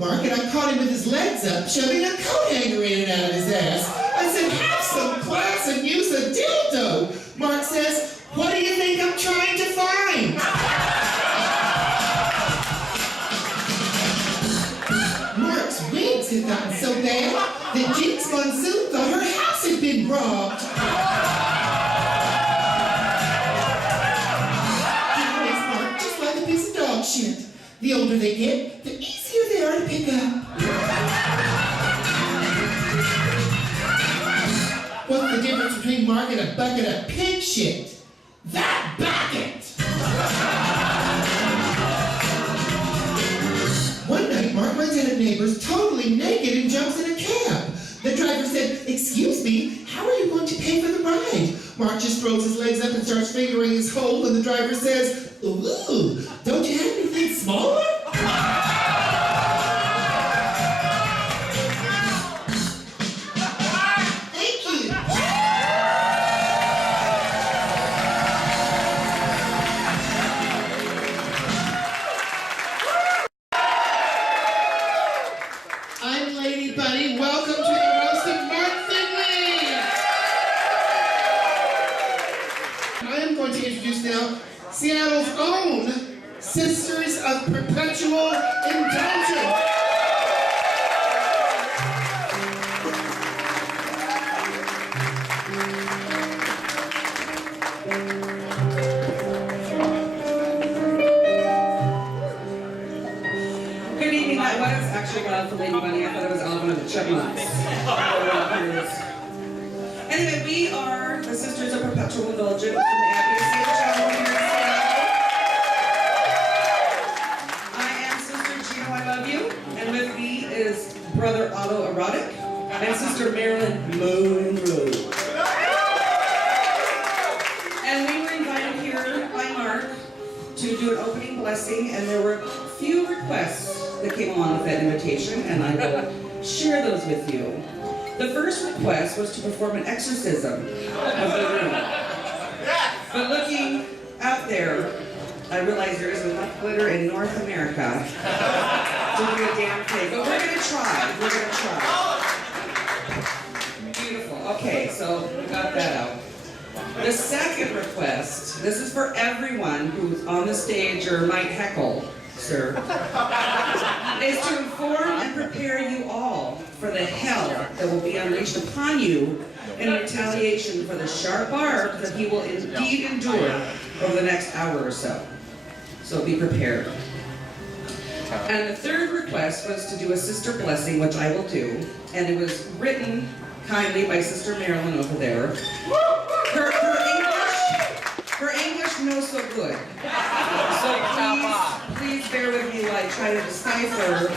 Mark, and I caught him with his legs up, shoving a coat hanger in and out of his ass. I said, have some class and use a dildo. Mark says, what do you think I'm trying to find? Mark's wigs had gotten so bad that Jinx Monsoon thought her house had been robbed. It makes Mark just like a piece of dog shit. The older they get, the easier they are to pick up. What's the difference between Mark and a bucket of pig shit? That bucket! One night, Mark runs in at neighbor's totally naked and jumps in a cab. The driver said, excuse me, how are you going to pay for the ride? Mark just throws his legs up and starts fingering his hole, and the driver says, ooh, don't you have anything smaller? Thank you. I'm Lady Bunny. Welcome to the roast of Mark Finley. I am going to introduce now Seattle's own Sisters of Perpetual Indulgence. Good evening, that was actually for Lady Bunny. I thought it was Alvin of the Chipmunks. Anyway, we are the Sisters of Perpetual Indulgence in the Abbey of St. John here in Seattle. I am Sister Gino, I love you, and with me is Brother Otto Erotic and Sister Marilyn Monroe. And we were invited here by Mark to do an opening blessing, and there were a few requests that came along with that invitation, and I will share those with you. The first request was to perform an exorcism of the room. But looking out there, I realized there isn't enough glitter in North America to do a damn thing. But we're gonna try. We're gonna try. Beautiful. Okay, so we got that out. The second request, this is for everyone who's on the stage or might heckle, sir, is to inform and prepare you all for the hell that will be unleashed upon you in retaliation for the sharp barb that he will indeed endure over the next hour or so. So be prepared. And the third request was to do a sister blessing, which I will do, and it was written kindly by Sister Marilyn over there. Her English no so good. So please bear with me while I try to decipher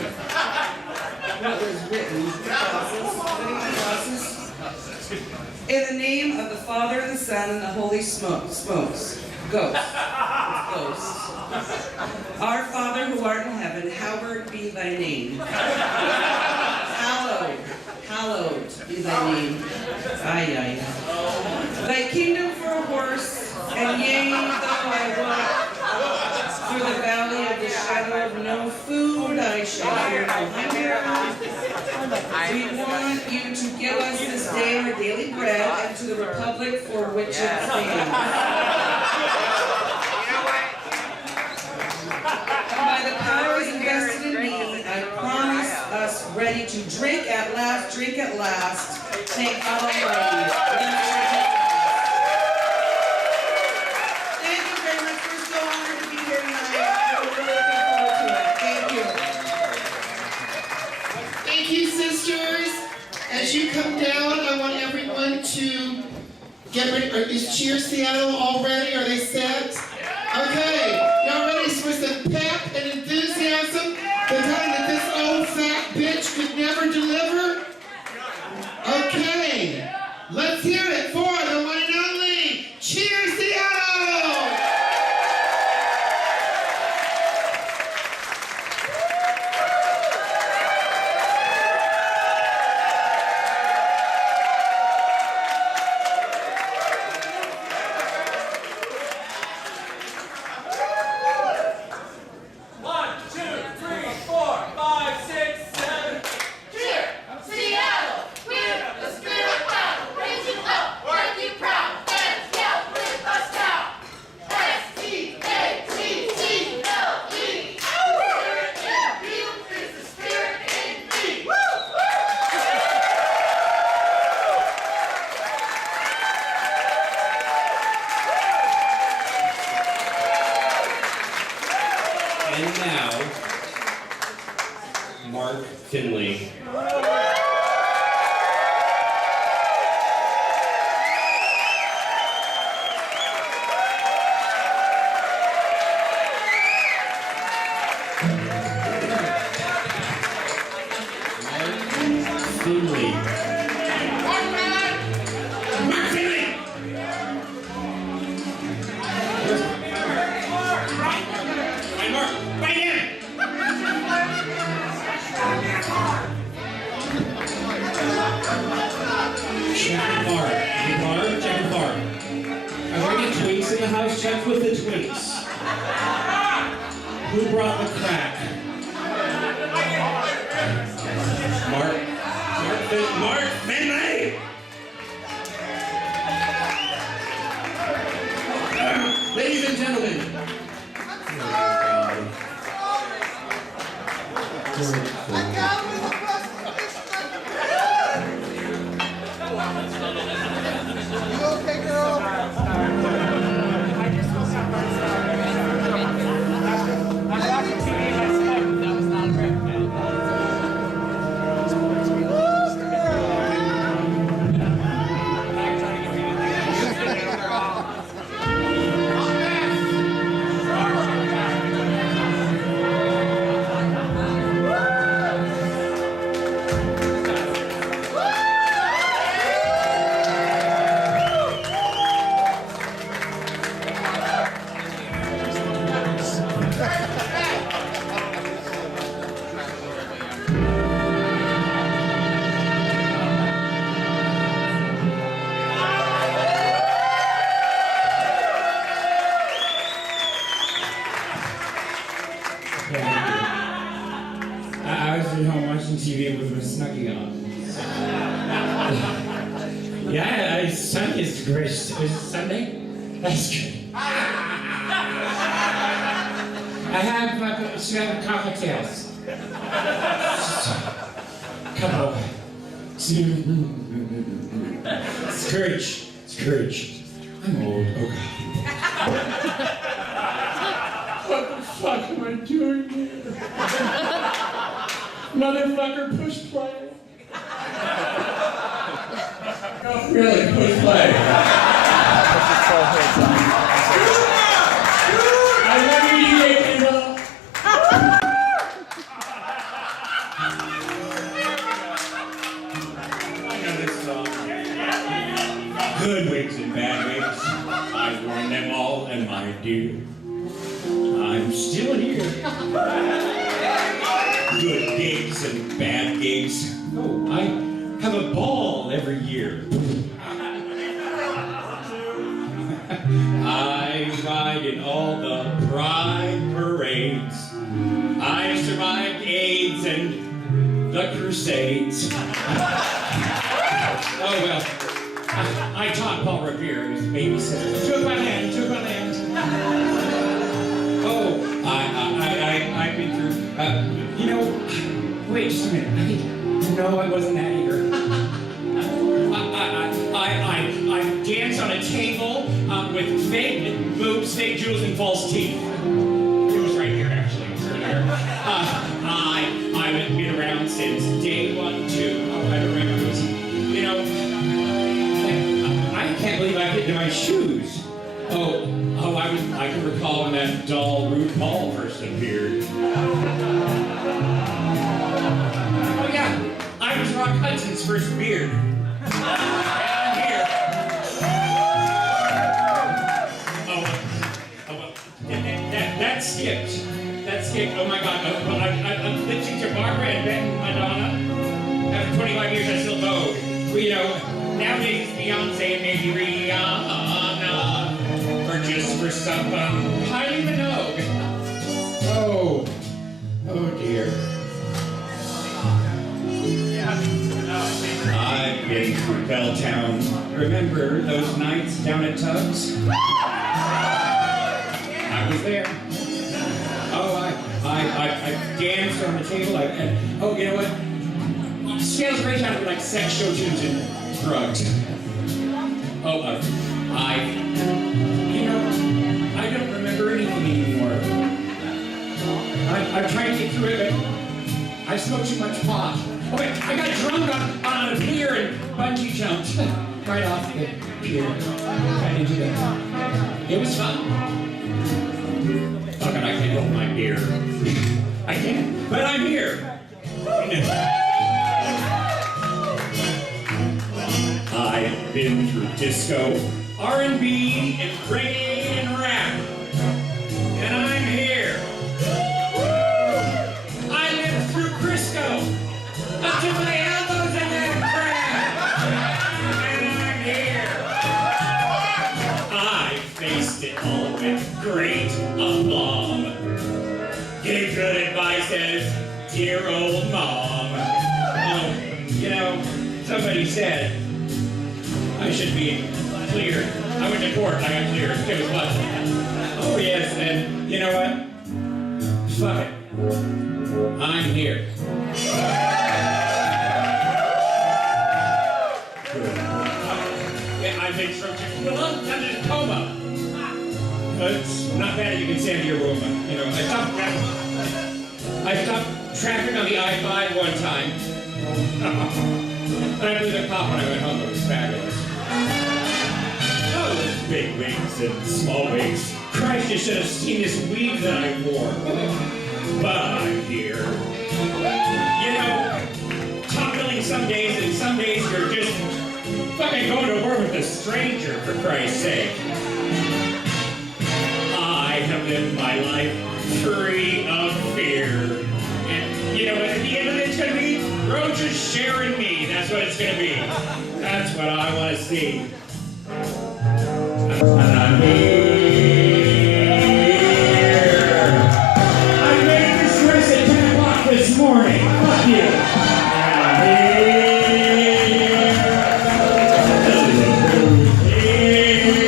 what was written. In the name of the Father and the Son and the Holy Smokes. Ghost. Ghost. Our Father who art in heaven, hallowed be thy name. Hallowed be thy name. Aye. Thy kingdom for a horse, and yea, though I walk through the valley of the shadow of no food, I shall fear no hunger. We want you to give us this day our daily bread, and to the republic for which it stands. And by the powers invested in me, I promise us ready to drink at last, thank God Almighty. Thank you very much. We're so honored to be here tonight. We're really looking forward to it. Thank you. Thank you, sisters. As you come down, I want everyone to get ready. Is Cheer Seattle all ready? Are they set? Okay. Y'all ready for some pep and enthusiasm? The kind that this old fat bitch could never deliver? Okay. Let's hear it for the one and only Cheer Seattle! One, two, three, four, five, six, Finley. Mark Finley! Right, Mark, right in! Check the bar. The bar, check the bar. Are there any twinks in the house? Check with the twinks. Who brought the crack? Mark Finley! Ladies and gentlemen. You okay, girl? I was at home watching TV with my snuggie on. Yeah, Sunday is great. Is it Sunday? That's good. I have cocktails. Couple. Scourge. I'm old. Oh God. What the fuck am I doing here? Motherfucker, push play. No, really, push play. I love you, DJ Kendall. I know this song. Good wigs and bad wigs. I've worn them all, and my dear, I'm still here. Good gigs and bad gigs. Oh, I have a ball every year. I ride in all the pride parades. I survived AIDS and the Crusades. Oh well, I taught Paul Revere his babysitter. Took my hand. Oh, I've been through. Wait just a minute. No, I wasn't that eager. I danced on a table with fake boobs, fake jewels, and false teeth. It was right here, actually. It was earlier. I've been around since day 1, 2. I remember it was, I can't believe I fit into my shoes. I can recall when that doll RuPaul first appeared. Oh yeah, I was Rock Hudson's first beard. And here. That skipped. Oh my God. I'm lip sync to Barbara and Ben Madonna. After 25 years, I still vogue. Nowadays it's Beyonce and maybe Rihanna. Or just for some Kylie Minogue. Oh dear. I've been through Belltown. Remember those nights down at Tubbs? I was there. Oh, I danced on the table. You know what? Scales right out of like sex show tunes and drugs. I don't remember anything anymore. I'm trying to get through it, but I smoked too much pot. Okay, I got drunk on a pier and bungee jumped right off the pier. Right into the... It was fun. Fuck it, I can't hold my beer. I can't, but I'm here. I've been through disco, R&B, and reggae and rap. And I'm here. I lived through Crisco, up to my elbows in that crap. And I'm here. I faced it all with great aplomb. Gave good advice as dear old mom. You know, somebody said I should be cleared. I went to court, I got cleared. It was what? Oh yes, and you know what? Fuck it. I'm here. Yeah, I've been from Chicago down to Tacoma. It's not bad if you can stand to your woman. You know, I stopped traffic on the I-5 one time. And I blew the cop when I went home. It was fabulous. Oh, those big wigs and small wigs. Christ, you should have seen this weave that I wore. But I'm here. You know, top billing some days, and some days you're just fucking going to war with a stranger, for Christ's sake. I have lived my life free of fear. And you know what, at the end of it, it's going to be roaches sharing me. That's what it's going to be. That's what I want to see. And I'm here. I made this race at 10 o'clock this morning. Fuck you. And I'm here.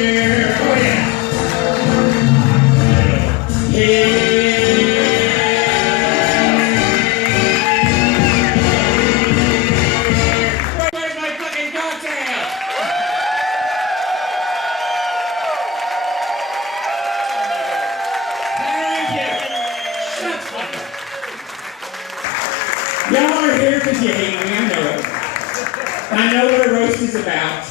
Here. Oh yeah. Here. Y'all are here because you hate me, I know it. I know what a roast is about.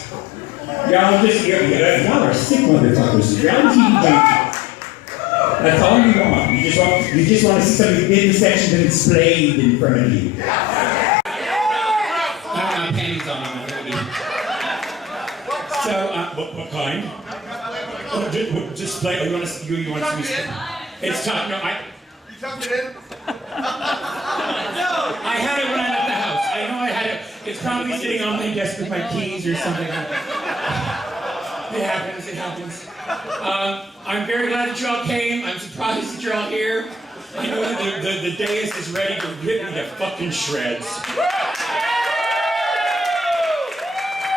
Y'all just, y'all are sick motherfuckers. That's all you want. You just want to see somebody in the section and displayed in front of you. I have my panties on my hoodie. So, what kind? Oh, display. Oh, you want to see me? It's tough. No, You tucked it in? I had it when I left the house. I know I had it. It's probably sitting on my desk with my keys or something. It happens, it happens. I'm very glad that you all came. I'm surprised that you're all here. I know that the dais is ready to rip me to fucking shreds.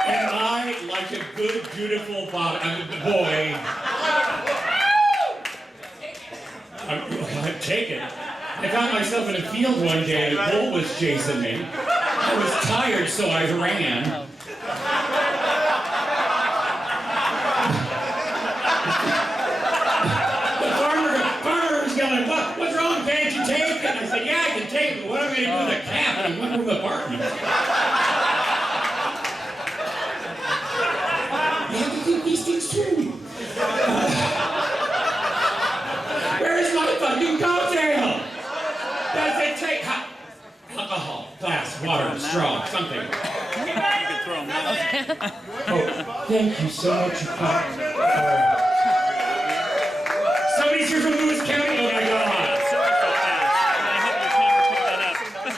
And I, like a good, beautiful boy, I'm taken. I found myself in a field one day and a bull was chasing me. I was tired, so I ran. The farmer was yelling, what's wrong, can't you take it? And I said, yeah, I can take it, but what am I going to do with a calf in a one-room apartment? You have to keep these things true. Where is my fucking cocktail? Does it take alcohol, glass, water, straw, something? Oh, thank you so much, Pop. Somebody's here from Lewis County? Oh my God.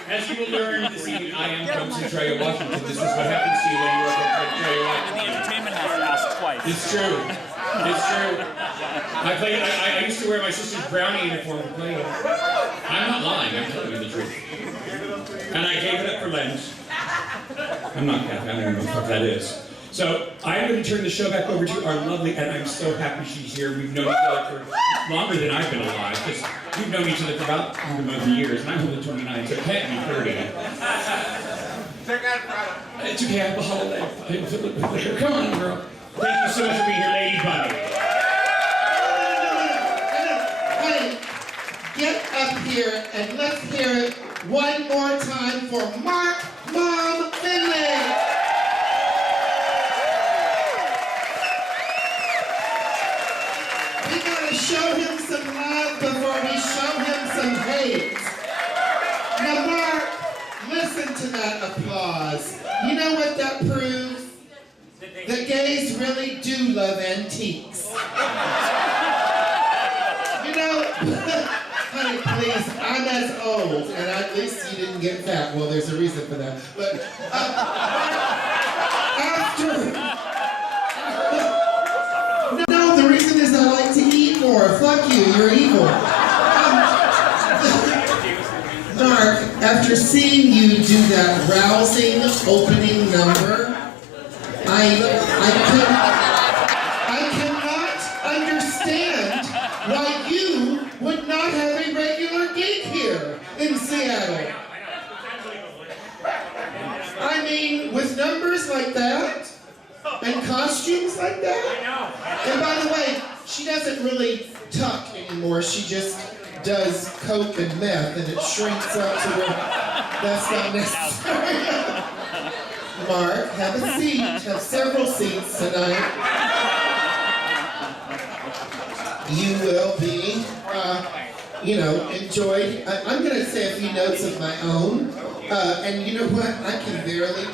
As you will learn this evening, I am from Centralia, Washington. This is what happens to you when you work at Centralia, Washington. The entertainment has to ask twice. It's true. It's true. I used to wear my sister's brownie uniform to play with. I'm not lying, I'm telling you the truth. And I gave it up for Lent. I'm not Catholic, I don't even know what the fuck that is. So, I'm going to turn the show back over to our lovely, and I'm so happy she's here. We've known each other for longer than I've been alive, because we've known each other for about 100 years, and I'm only 29, so it can't be 30. It's okay, I have a holiday. Come on, girl. Thank you so much for being here, Lady Bunny. Honey, get up here and let's hear it one more time for Mark Mom Finley. We gotta show him some love before we show him some hate. Now, Mark, listen to that applause. You know what that proves? The gays really do love antiques. You know, honey, please, I'm as old, and at least you didn't get fat. Well, there's a reason for that. But no, the reason is I like to eat more. Fuck you, you're evil. Mark, after seeing you do that rousing opening number, I cannot understand why you would not have a regular gig here in Seattle. I mean, with numbers like that and costumes like that. And by the way, she doesn't really tuck anymore. She just does coke and meth, and it shrinks up to where that's not necessary. Mark, have a seat. Have several seats tonight. You will be, enjoyed. I'm going to say a few notes of my own. And you know what? I can barely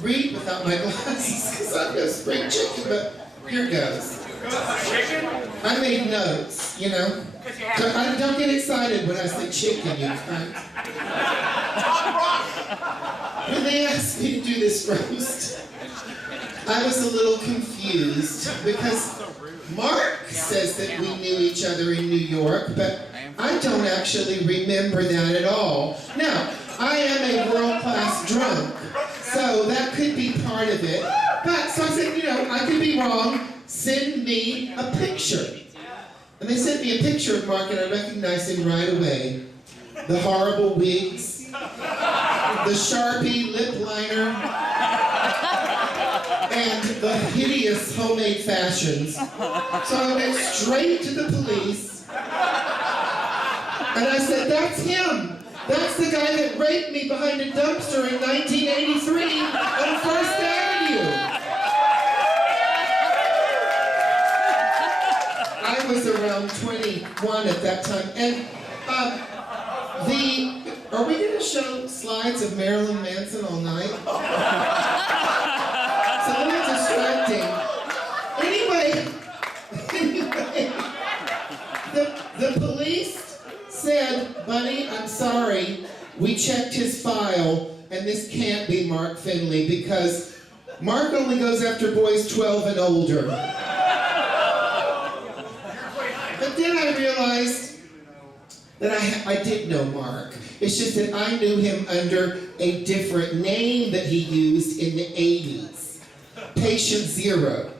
read without my glasses because I'm no spring chicken, but here goes. I made notes, So I don't get excited when I say chicken, you cunt. When they asked me to do this roast, I was a little confused because Mark says that we knew each other in New York, but I don't actually remember that at all. Now, I am a world-class drunk, so that could be part of it. But, so I said, I could be wrong. Send me a picture. And they sent me a picture of Mark, and I recognized him right away. The horrible wigs, the Sharpie lip liner, and the hideous homemade fashions. So I went straight to the police, and I said, that's him. That's the guy that raped me behind a dumpster in 1983 on First Avenue. I was around 21 at that time, and are we going to show slides of Marilyn Manson all night? It's a little distracting. Anyway, the police said, buddy, I'm sorry, we checked his file, and this can't be Mark Finley because Mark only goes after boys 12 and older. But then I realized that I did know Mark. It's just that I knew him under a different name that he used in the 80s. Patient Zero.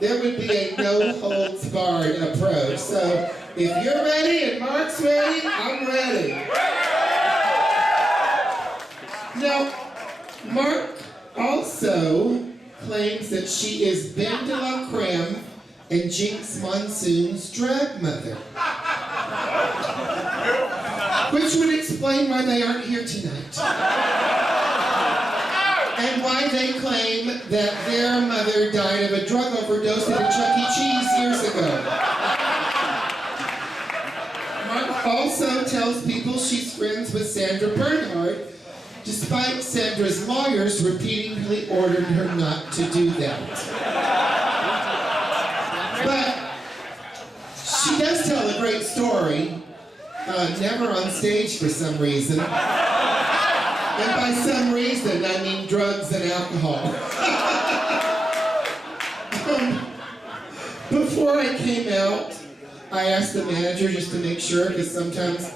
There would be a no-holds-barred approach. So, if you're ready and Mark's ready, I'm ready. Now, Mark also claims that she is Ben de la Creme and Jinx Monsoon's drag mother. Which would explain why they aren't here tonight. And why they claim that their mother died of a drug overdose at a Chuck E. Cheese years ago. Mark also tells people she's friends with Sandra Bernhard, despite Sandra's lawyers repeatedly ordered her not to do that. But she does tell a great story, never on stage for some reason. And by some reason, I mean drugs and alcohol. Before I came out, I asked the manager just to make sure, because sometimes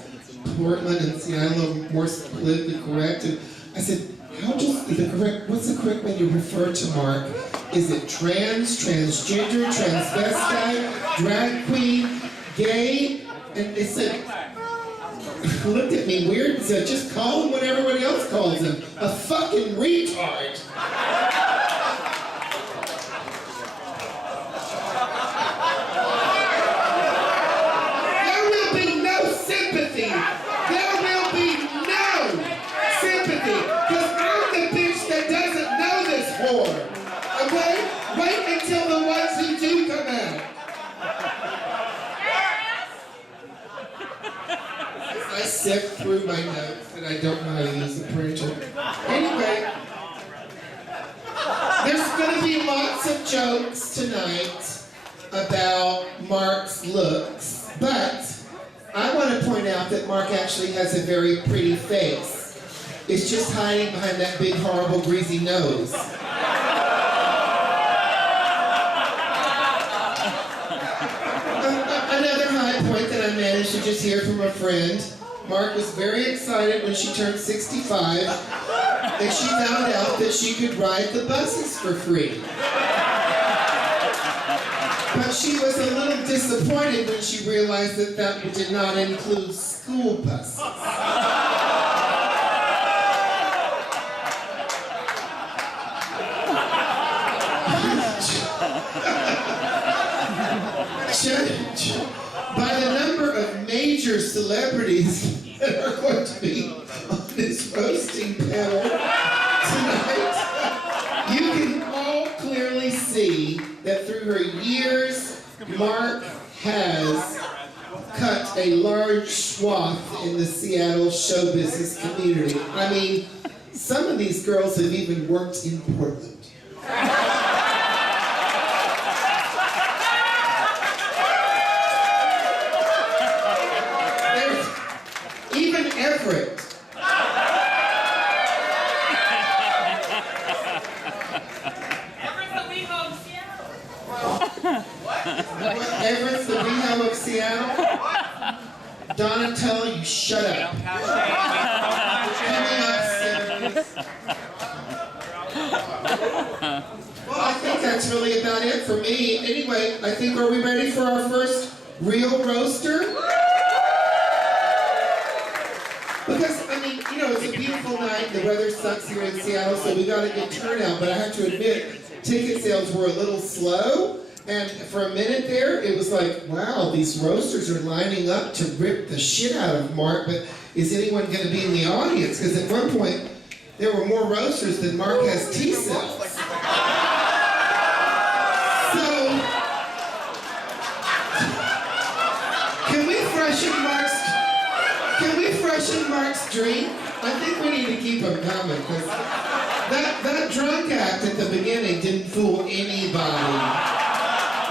Portland and Seattle are more politically correct. And I said, what's the correct way to refer to Mark? Is it trans, transgender, transvestite, drag queen, gay? And they said, looked at me weird and said, just call him what everybody else calls him, a fucking retard. There will be no sympathy. There will be no sympathy. Because I'm the bitch that doesn't know this whore. Okay? Wait until the ones who do come out. I sift through my notes and I don't know how to use the printer. Anyway, there's going to be lots of jokes tonight about Mark's looks, but I want to point out that Mark actually has a very pretty face. It's just hiding behind that big, horrible, greasy nose. Another high point that I managed to just hear from a friend. Mark was very excited when she turned 65 and she found out that she could ride the buses for free. But she was a little disappointed when she realized that that did not include school buses. By the number of major celebrities that are going to be on this roasting panel tonight, you can all clearly see that through her years, Mark has cut a large swath in the Seattle show business community. I mean, some of these girls have even worked in Portland. Everett. Everett's the WeHo of Seattle. What? Everett's the WeHo of Seattle? Donatello, you shut up. Coming up serious. Well, I think that's really about it for me. Anyway, I think, are we ready for our first real roaster? Because, I mean, you know, it's a beautiful night, the weather sucks here in Seattle, so we got a good turnout, but I have to admit, ticket sales were a little slow, and for a minute there, it was like, wow, these roasters are lining up to rip the shit out of Mark, but is anyone going to be in the audience? Because at one point, there were more roasters than Mark has T-cells. So, can we freshen Mark's drink? I think we need to keep him coming, because that drunk act at the beginning didn't fool anybody.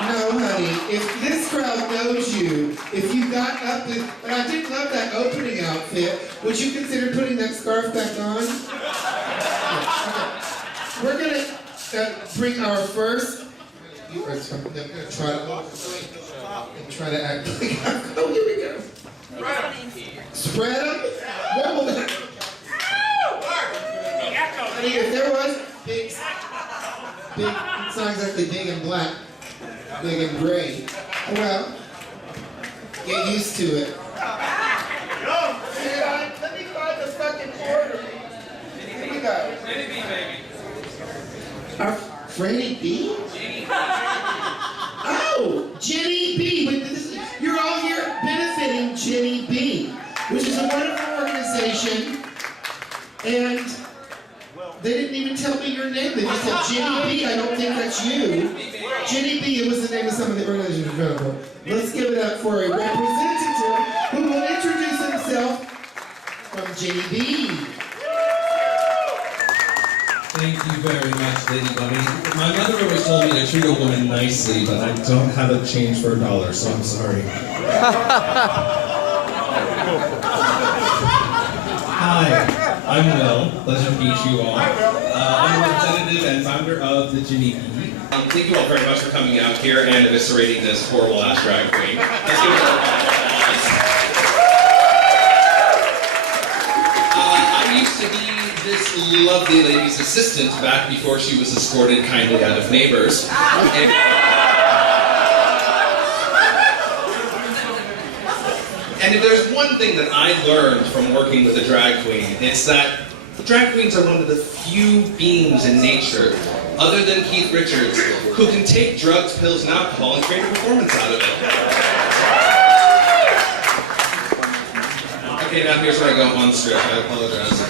No, honey, if this crowd knows you, if you got up and I did love that opening outfit, would you consider putting that scarf back on? Yeah, okay. We're gonna bring our first, I'm gonna try to act like, oh, here we go. Spread them? What will that? I mean, if there was big, it's not exactly big and black, big and gray. Well, get used to it. Let me find the fucking order. Here we go. Jenny B, baby. Freddie B? Oh, Jenny B. You're all here benefiting Jenny B, which is a wonderful organization. And they didn't even tell me your name. They just said Jenny B. I don't think that's you. Jenny B. It was the name of some of the organization. Let's give it up for a representative who will introduce himself from Jenny B. Thank you very much, Lady Bunny. My mother always told me to treat a woman nicely, but I don't have a change for $1, so I'm sorry. Hi, I'm Will. Pleasure to meet you all. I'm a representative and founder of the Jimmy B. Thank you all very much for coming out here and eviscerating this horrible ass drag queen. Let's give it a round of applause. I used to be this lovely lady's assistant back before she was escorted kindly out of Neighbors. And if there's one thing that I learned from working with a drag queen, it's that drag queens are one of the few beings in nature, other than Keith Richards, who can take drugs, pills, and alcohol and create a performance out of it. Okay, now here's where I go on script. I apologize.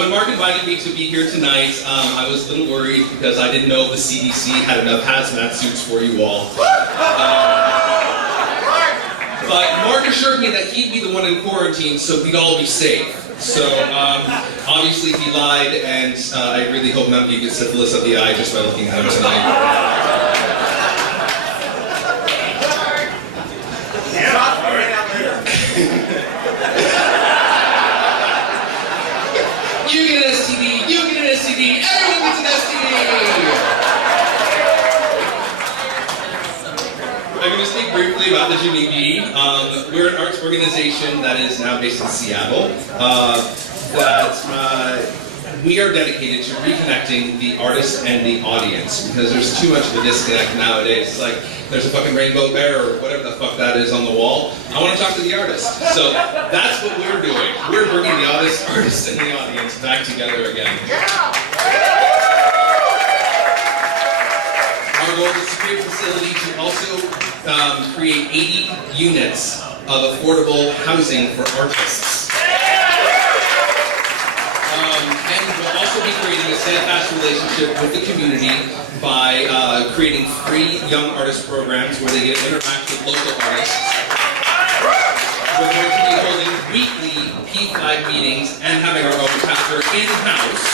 When Mark invited me to be here tonight, I was a little worried because I didn't know if the CDC had enough hazmat suits for you all. But Mark assured me that he'd be the one in quarantine, so we'd all be safe. So, obviously he lied, and I really hope none of you get syphilis of the eye just by looking at him tonight. You get an STD, you get an STD, everyone gets an STD! I'm going to speak briefly about the Jimmy B. We're an arts organization that is now based in Seattle. We are dedicated to reconnecting the artist and the audience because there's too much of a disconnect nowadays. It's like there's a fucking rainbow bear or whatever the fuck that is on the wall. I want to talk to the artist. So that's what we're doing. We're bringing the artist and the audience back together again. Our goal is to create a facility to also create 80 units of affordable housing for artists. And we'll also be creating a steadfast relationship with the community by creating free young artist programs where they get to interact with local artists. We're going to be holding weekly P5 meetings and having our own chapter in-house.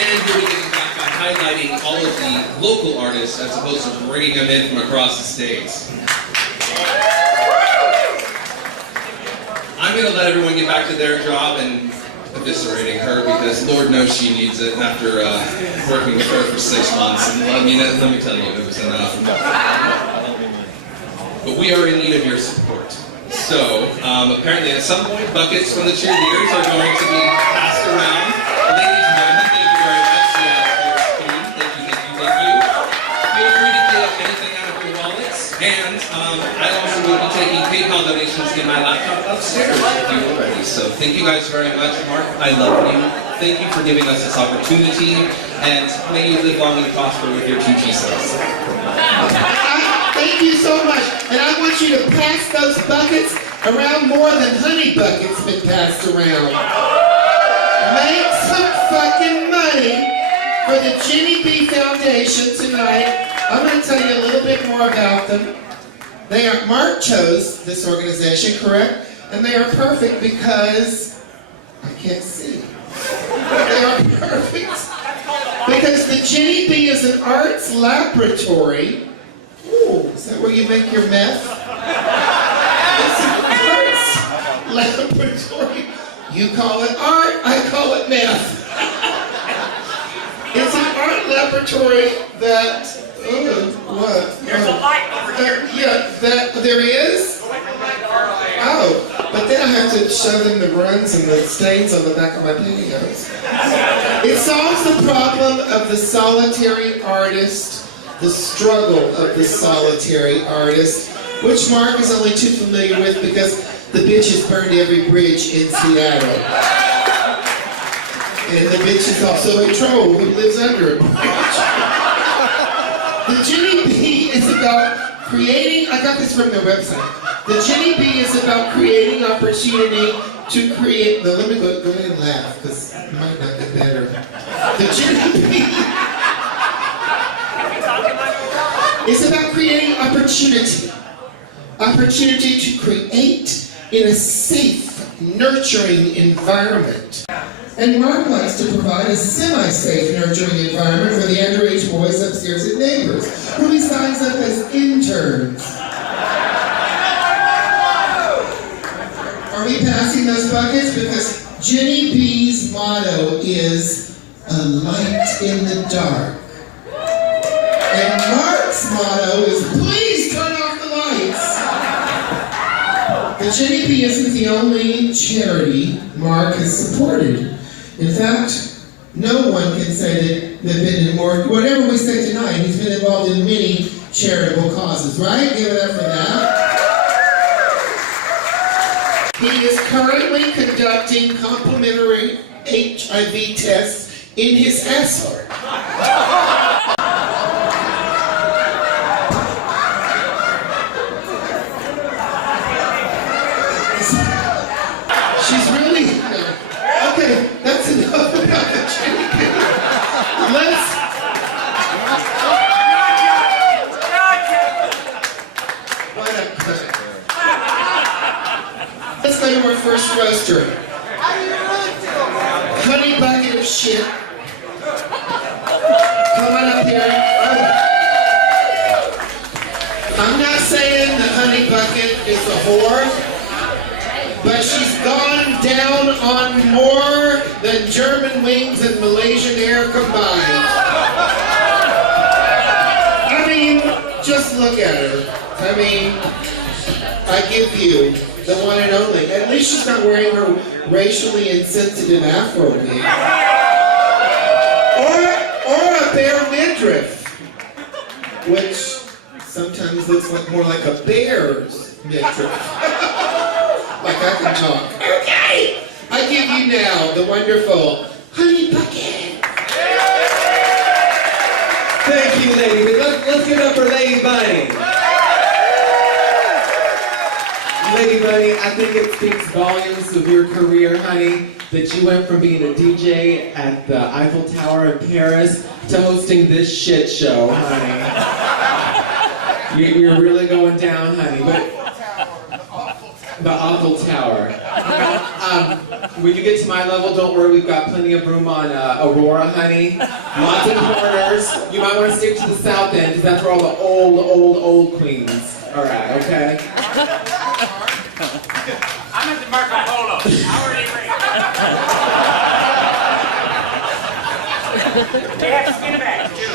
And we'll be getting back by highlighting all of the local artists as opposed to bringing them in from across the states. I'm going to let everyone get back to their job and eviscerating her because Lord knows she needs it after working with her for 6 months. And I mean, let me tell you, it was enough. But we are in need of your support. So, apparently at some point, buckets from the cheerleaders are going to be passed around. Ladies and gentlemen, thank you very much for your team. Thank you. Feel free to give anything out of your wallets. And I also will be taking PayPal donations in my laptop upstairs if you are ready. So thank you guys very much. Mark, I love you. Thank you for giving us this opportunity. And may you live long and prosper with your 2 Jesus. Thank you so much. And I want you to pass those buckets around more than honey buckets been passed around. Make some fucking money for the Jenny B Foundation tonight. I'm going to tell you a little bit more about them. Mark chose this organization, correct? And they are perfect because I can't see. They are perfect because the Jenny B is an arts laboratory. Ooh, is that where you make your meth? It's an arts laboratory. You call it art, I call it meth. It's an art laboratory that, what? There's a light over here. There is? Oh, but then I have to show them the runs and the stains on the back of my pantyhose. It solves the problem of the solitary artist, the struggle of the solitary artist, which Mark is only too familiar with because the bitch has burned every bridge in Seattle. And the bitch is also a troll who lives under a bridge. The Jenny B is about creating, I got this from their website. The Jenny B is about creating opportunity to create, let me go ahead and laugh, because it might not get better. The Jenny B is about creating opportunity. Opportunity to create in a safe, nurturing environment. And Mark wants to provide a semi-safe, nurturing environment for the underage boys upstairs at Neighbors, who he signs up as interns. Are we passing those buckets? Because Jenny B's motto is a light in the dark. And Mark's motto is please turn off the lights. The But JP isn't the only charity Mark has supported. In fact, no one can say that they've been in more, whatever we say tonight, he's been involved in many charitable causes, right? Give it up for that. He is currently conducting complimentary HIV tests in his asshole. She's really, okay, that's enough about the chicken. Let's go to our first roaster. How do you really feel? Honey bucket of shit. Come on up here. I'm not saying the honey bucket is a whore, but she's gone down on more than German wings and Malaysian Air combined. I mean, just look at her. I mean, I give you the one and only. At least she's not wearing her racially insensitive afro wig. Or a bare midriff, which sometimes looks like more like a bear's midriff. Like I can talk. Okay! I give you now the wonderful Honey Bucket. Thank you, Lady. Let's give it up for Lady Bunny. Lady Bunny, I think it speaks volumes of your career, honey, that you went from being a DJ at the Eiffel Tower in Paris to hosting this shit show, honey. You're really going down, honey. But the Eiffel Tower. When you get to my level, don't worry, we've got plenty of room on Aurora, honey. Lots of corners. You might want to stick to the south end, because that's where all the old queens are at, okay? I'm at the Marco Polo. Hourly rate. They have skin bags too.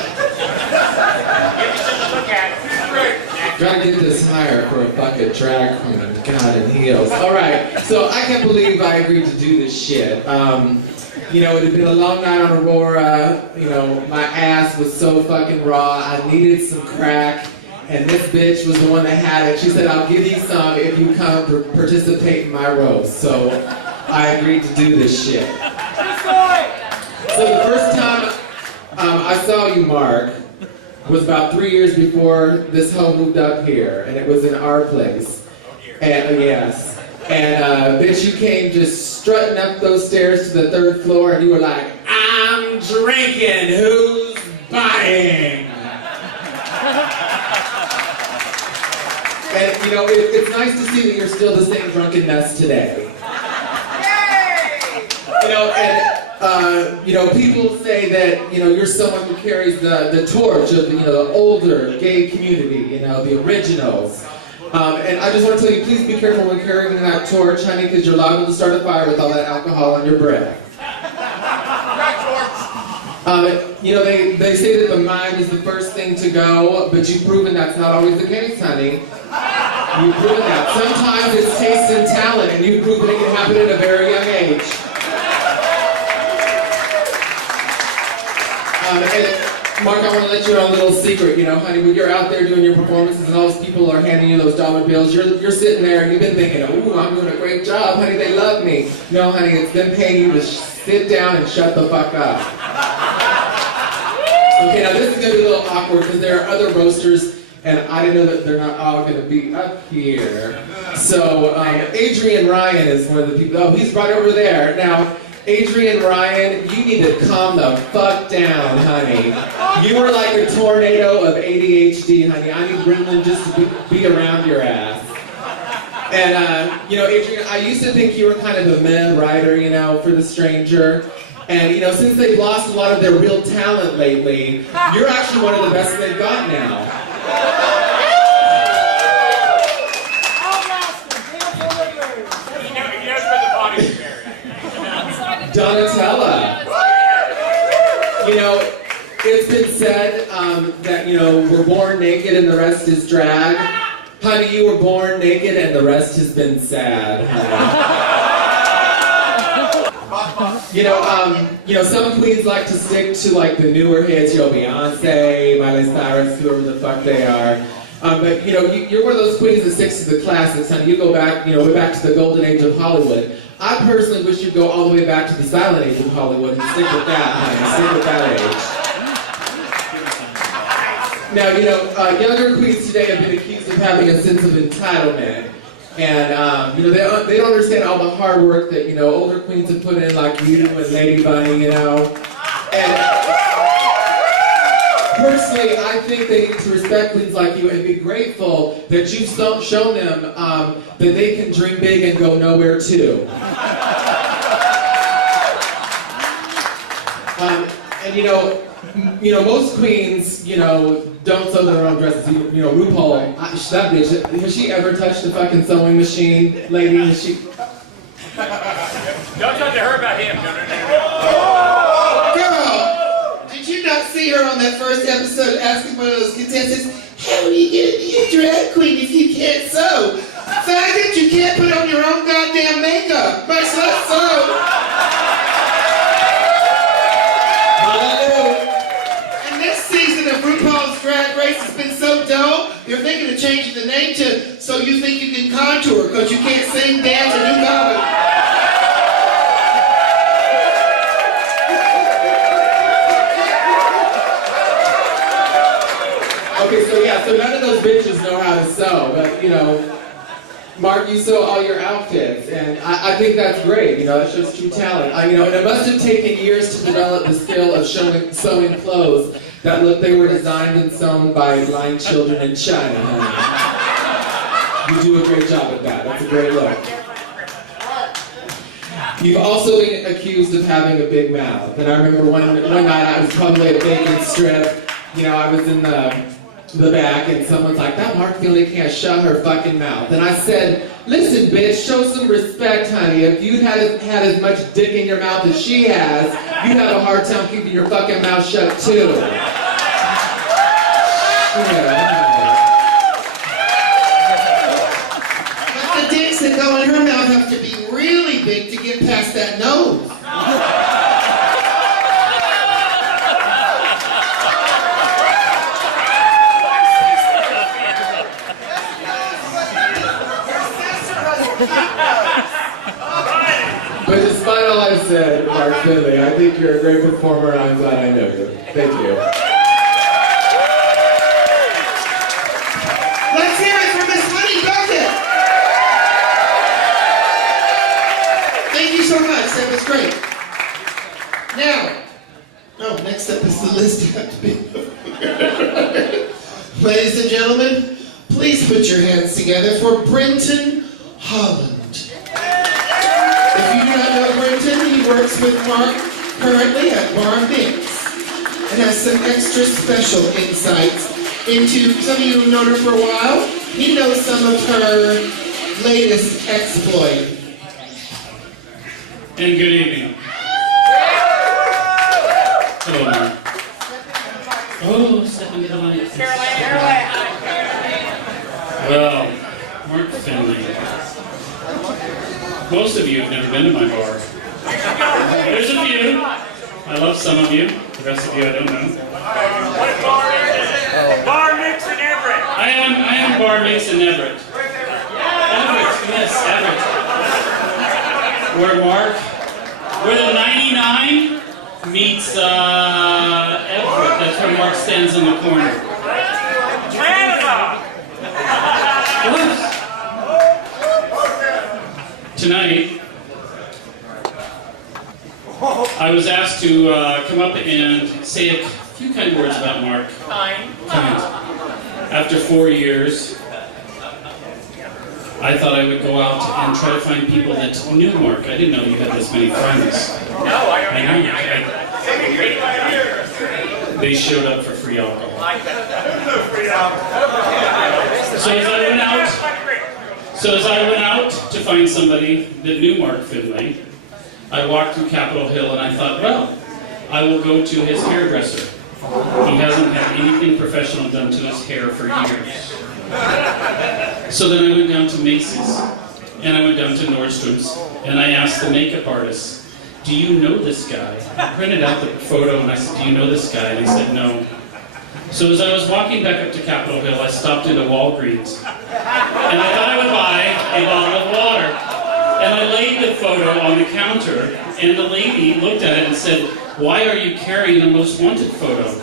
Give you something to look at. Gotta get this higher for a bucket drag queen. God in heels. Alright, so I can't believe I agreed to do this shit. You know, it had been a long night on Aurora. You know, my ass was so fucking raw. I needed some crack. And this bitch was the one that had it. She said, I'll give you some if you come participate in my roast. So I agreed to do this shit. So the first time I saw you, Mark, was about 3 years before this hoe moved up here. And it was in our place. And yes. And bitch, you came just strutting up those stairs to the 3rd floor and you were like, I'm drinking, who's buying? And, you know, it's nice to see that you're still the same drunken mess today. You know, and, you know, people say that, you know, you're someone who carries the torch of, you know, the older gay community, you know, the originals. And I just want to tell you, please be careful when carrying that torch, honey, because you're liable to start a fire with all that alcohol on your breath. You know, they say that the mind is the first thing to go, but you've proven that's not always the case, honey. You've proven that. Sometimes it's taste and talent, and you've proven it can happen at a very young age. And Mark, I want to let you know a little secret, you know, honey, when you're out there doing your performances and all those people are handing you those dollar bills, you're sitting there and you've been thinking, ooh, I'm doing a great job, honey, they love me. No, honey, it's them paying you to sit down and shut the fuck up. Okay, now this is going to be a little awkward because there are other roasters and I didn't know that they're not all going to be up here. So, Adrian Ryan is one of the people, oh, he's right over there. Now, Adrian Ryan, you need to calm the fuck down, honey. You are like a tornado of ADHD, honey. I need Brendan just to be around your ass. And, you know, Adrian, I used to think you were kind of a meh writer, you know, for The Stranger. And, you know, since they've lost a lot of their real talent lately, you're actually one of the best they've got now. He knows where the body's buried. Donatella. You know, it's been said that, you know, we're born naked and the rest is drag. Honey, you were born naked and the rest has been sad, honey. Some queens like to stick to like the newer hits, Beyonce, Miley Cyrus, whoever the fuck they are. But you're one of those queens that sticks to the classics, honey. You go back, way back to the golden age of Hollywood. I personally wish you'd go all the way back to the silent age of Hollywood and stick with that, honey. Stick with that age. Now, younger queens today have been accused of having a sense of entitlement. And, they don't understand all the hard work that, older queens have put in, like you and Lady Bunny, And personally, I think they need to respect queens like you and be grateful that you've shown them that they can dream big and go nowhere too. Most queens, don't sew their own dresses. RuPaul, that bitch, has she ever touched a fucking sewing machine, lady? Has she? Don't talk to her about him. Girl, did you not see her on that first episode asking one of those contestants, how are you gonna be a drag queen if you can't sew? Faggot, you can't put on your own goddamn makeup, much less sew. And this season of RuPaul's Drag Race has been so dull, you're thinking of changing the name to So You Think You Can Contour, because you can't sing, dance, or do comedy. Okay, so none of those bitches know how to sew, but Mark, you sew all your outfits, and I think that's great. That shows true talent. And it must have taken years to develop the skill of sewing clothes that look they were designed and sewn by blind children in China, honey. You do a great job at that. That's a great look. You've also been accused of having a big mouth, and I remember one night I was probably at a bacon strip. I was in the back, and someone's like, that Mark Finley can't shut her fucking mouth. And I said, listen, bitch, show some respect, honey. If you'd had as much dick in your mouth as she has, you'd have a hard time keeping your fucking mouth shut, too. But the dicks that go in her mouth have to be really big to get past that nose. But despite all I've said, Mark Finley, I think you're a great performer, and I'm glad I know you. Thank you. Let's hear it for Miss Honey Bucket. Thank you so much. That was great. Now, next up is the list. Ladies and gentlemen, please put your hands together for Brenton Holland. If you do not know Brenton, he works with Mark currently at Bar Mix and has some extra special insights into, some of you have known her for a while, he knows some of her latest exploit. And good evening. Hello, Mark. Oh, step into the light. Well, Mark Finley. Most of you have never been to my bar. There's a few. I love some of you. The rest of you I don't know. What bar is it? Bar Mix in Everett. I am Bar Mix in Everett. Everett, yes, Everett. Where the 99 meets Everett. That's where Mark stands in the corner. Canada. Tonight, I was asked to come up and say a few kind words about Mark. Kind. After 4 years, I thought I would go out and try to find people that knew Mark. I didn't know you had this many friends. No, I know. They showed up for free alcohol. So as I went out to find somebody that knew Mark Finley, I walked through Capitol Hill and I thought, well, I will go to his hairdresser. He hasn't had anything professional done to his hair for years. So then I went down to Macy's, and I went down to Nordstrom's, and I asked the makeup artist, do you know this guy? I printed out the photo, and I said, do you know this guy? And he said, no. So as I was walking back up to Capitol Hill, I stopped into Walgreens, and I thought I would buy a bottle of water. And I laid the photo on the counter, and the lady looked at it and said, why are you carrying the most wanted photo? And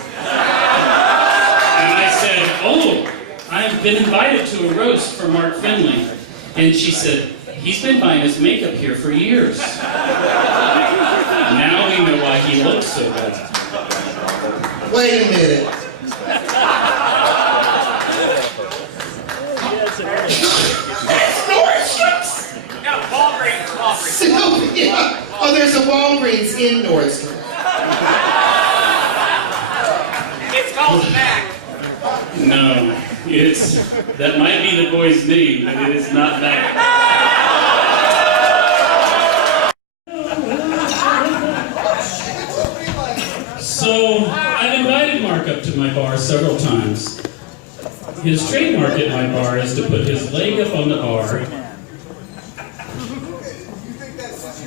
I said, oh, I've been invited to a roast for Mark Finley. And she said, he's been buying his makeup here for years. Now we know why he looks so good. Wait a minute. That's Nordstrom's! No, Walgreens. Sylvia! Oh, there's a Walgreens in Nordstrom. It's called Mac. No, that might be the boy's name, but it is not that. So, I've invited Mark up to my bar several times. His trademark at my bar is to put his leg up on the bar,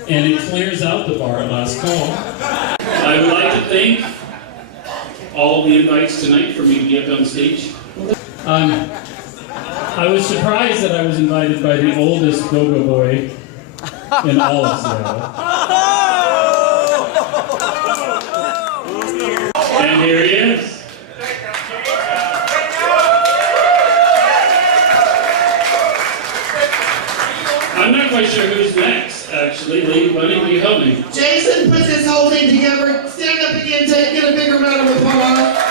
and it clears out the bar at last call. I would like to thank all the invites tonight for me to get on stage. I was surprised that I was invited by the oldest go-go boy in all of Seattle. And here he is. I'm not quite sure who's next, actually. Lady Bunny, will you help me? Jason puts his whole thing together. Stand up again, get a bigger round of applause.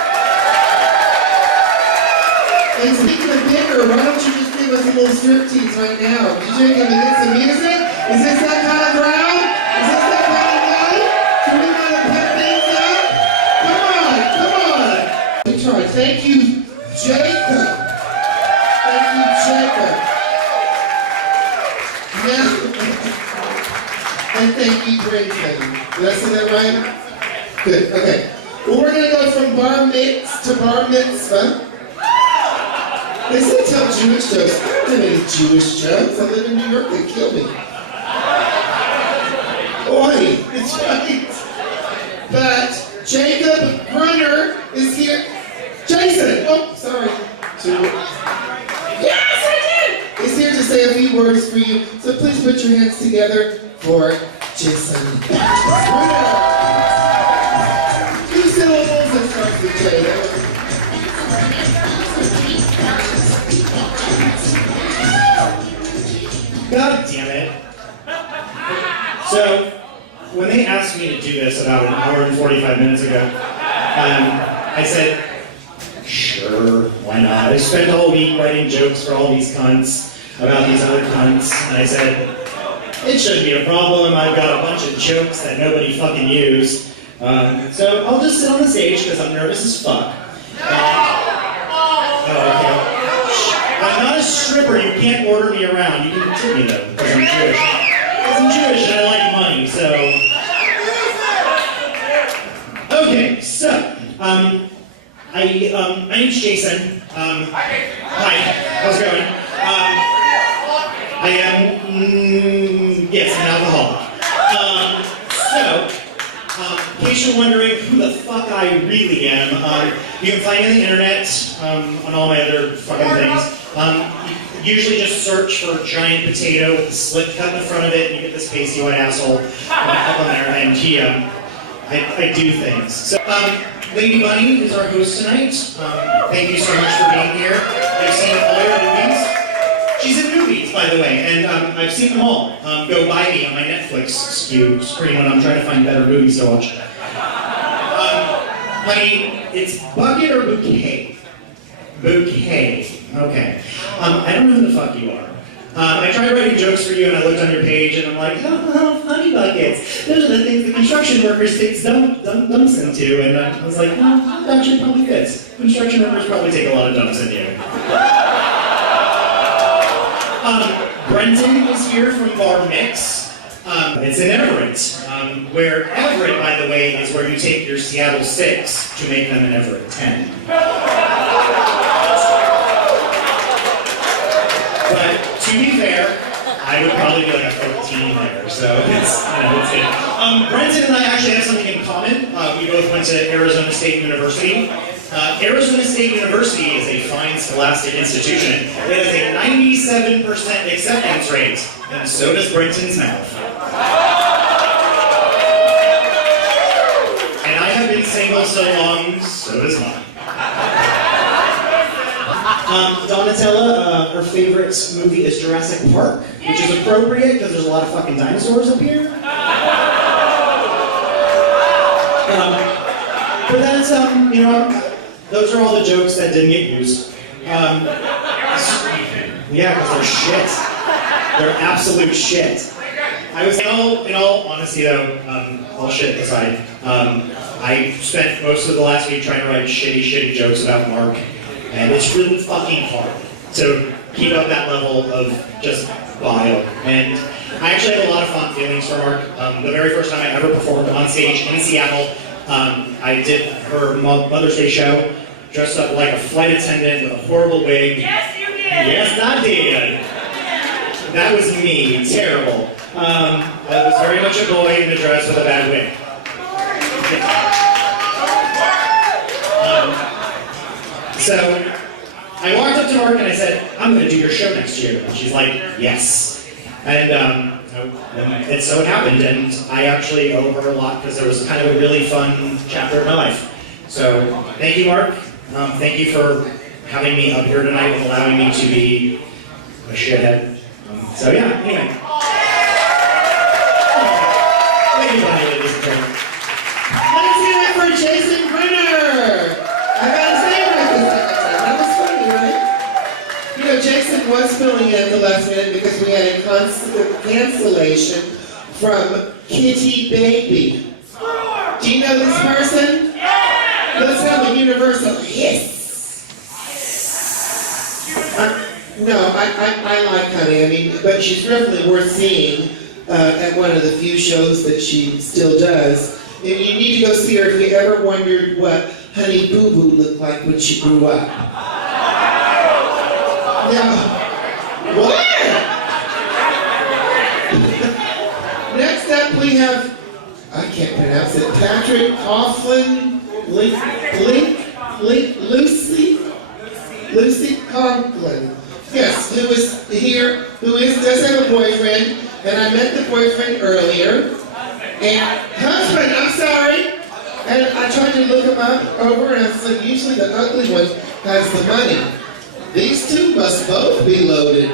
And speaking of bigger, why don't you just give us a little striptease right now? Did you get some music? Is this that kind of crowd? Is this that kind of night? Can we not pep things up? Come on. Let me try. Thank you, Jacob. Thank you, Jacob. Now, and thank you, Grayson. Did I say that right? Good, okay. Well, we're gonna go from bar mix to bar mitzvah. They said tell Jewish jokes. I don't have any Jewish jokes. I live in New York, they'd kill me. Oi, it's right. But Jacob Brunner is here. Jason! Oh, sorry. Yes, I did! Is here to say a few words for you. So please put your hands together for Jason Brunner. Two syllables and starts with J. God damn it. So, when they asked me to do this about an hour and 45 minutes ago, I said, sure, why not? I spent all week writing jokes for all these cunts about these other cunts, and I said, it shouldn't be a problem. I've got a bunch of jokes that nobody fucking used. So I'll just sit on the stage because I'm nervous as fuck. Okay. I'm not a stripper, you can't order me around. You can tip me though, because I'm Jewish. Because I'm Jewish and I like money, so... Okay, so, my name's Jason. Hi, how's it going? I am, yes, an alcoholic. In case you're wondering who the fuck I really am, you can find me on the internet, on all my other fucking things. You usually just search for giant potato with a slit cut in the front of it, and you get this pasty white asshole up on there, and I do things. So, Lady Bunny is our host tonight. Thank you so much for being here. I've seen all your movies. She's in movies, by the way, and I've seen them all. Go buy me on my Netflix screen when I'm trying to find better movies to watch. Honey, it's bucket or bouquet? Bouquet. Okay. I don't know who the fuck you are. I tried writing jokes for you and I looked on your page and I'm like, oh, honey buckets. Those are the things that construction workers take dumps into. And I was like, oh, that actually probably fits. Construction workers probably take a lot of dumps in you. Brenton is here from Bar Mix. It's in Everett, where Everett, by the way, is where you take your Seattle 6 to make them an Everett 10. I would probably be like a 13 there, so it's good. Brenton and I actually have something in common. We both went to Arizona State University. Arizona State University is a fine scholastic institution. It has a 97% acceptance rate, and so does Brenton's mouth. And I have been single so long, so does mine. Donatella, her favorite movie is Jurassic Park, which is appropriate because there's a lot of fucking dinosaurs up here. But that's, those are all the jokes that didn't get used. Yeah, because they're shit. They're absolute shit. I was, in all honesty though, all shit aside, I spent most of the last week trying to write shitty jokes about Mark, and it's really fucking hard to keep up that level of just bile. And I actually have a lot of fond feelings for Mark. The very first time I ever performed on stage in Seattle, I did her Mother's Day show, dressed up like a flight attendant with a horrible wig. Yes, you did! Yes, I did! That was me, terrible. I was very much a boy in a dress with a bad wig. So, I walked up to Mark and I said, I'm going to do your show next year. And she's like, yes. And so it happened, and I actually owe her a lot because it was kind of a really fun chapter of my life. So, thank you, Mark. Thank you for having me up here tonight and allowing me to be a shithead. So yeah, anyway. Thank you, ladies and gentlemen. Let's hear it for Jason Brenner! I gotta say it right this second time. That was funny, right? You know, Jason was filling in at the last minute because we had a cancellation from Kitty Baby. Do you know this person? Let's have a universal yes. No, I like Honey. I mean, but she's definitely worth seeing at one of the few shows that she still does. And you need to go see her if you ever wondered what Honey Boo Boo looked like when she grew up. Now, what? Next up we have, I can't pronounce it, Patrick Coughlin, Lucy Conklin. Yes, who is here, does have a boyfriend, and I met the boyfriend earlier. And husband, I'm sorry. And I tried to look him up over, and I said, usually the ugly one has the money. These two must both be loaded.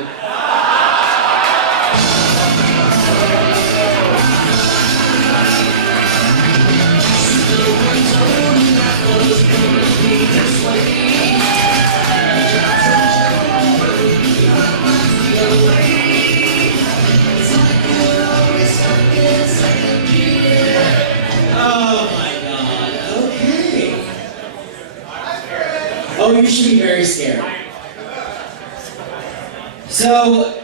Oh, you should be very scared. So,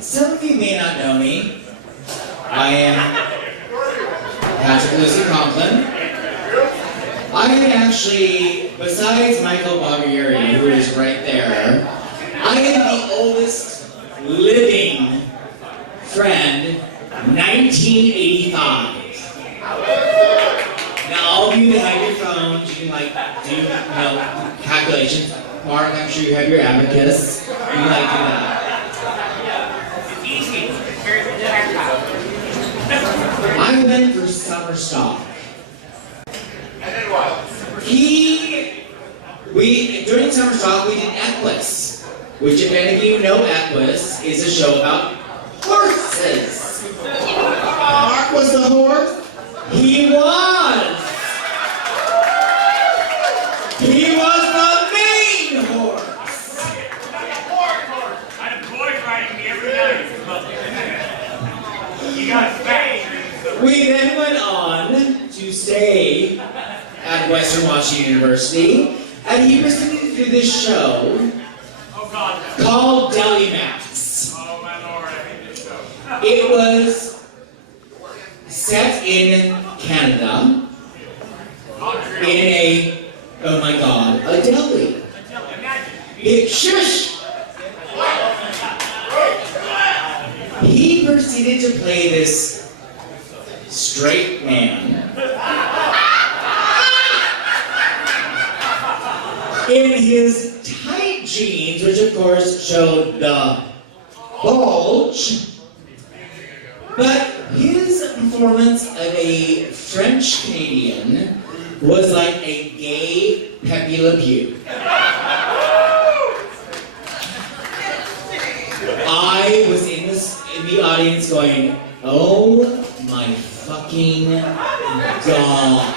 some of you may not know me. I am Patrick Lucy Conklin. I am actually, besides Michael Barbieri, who is right there, I am the oldest living friend, 1985. Now, all of you that have your phones, you can do calculations. Mark, I'm sure you have your abacus. You can do that. It's easy. Here's the jackpot. I went for summer stock. During summer stock, we did Equus, which, if any of you know Equus, is a show about horses. Mark was the horse? He was! He was the main horse! I had a boy riding me every night. You got spanked. We then went on to stay at Western Washington University, and he was going to do this show called Deli Max. Oh my lord, I hate this show. It was set in Canada, in a, oh my god, a deli. Shush! proceeded to play this straight man in his tight jeans, which of course showed the bulge. But his performance of a French Canadian was like a gay Pepe Le Pew. I was in the audience going, oh my fucking God.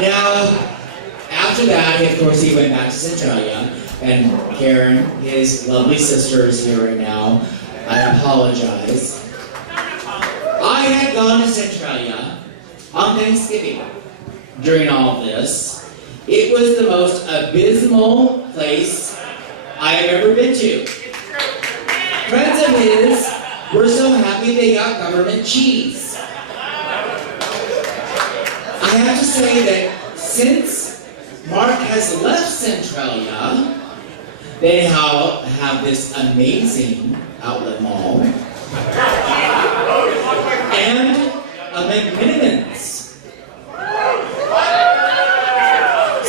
Now, after that, of course, he went back to Centralia, and Karen, his lovely sister, is here right now. I apologize. I had gone to Centralia on Thanksgiving during all of this. It was the most abysmal place I have ever been to. Friends of his were so happy they got government cheese. I have to say that since Mark has left Centralia, they now have this amazing outlet mall and a McMiniman's.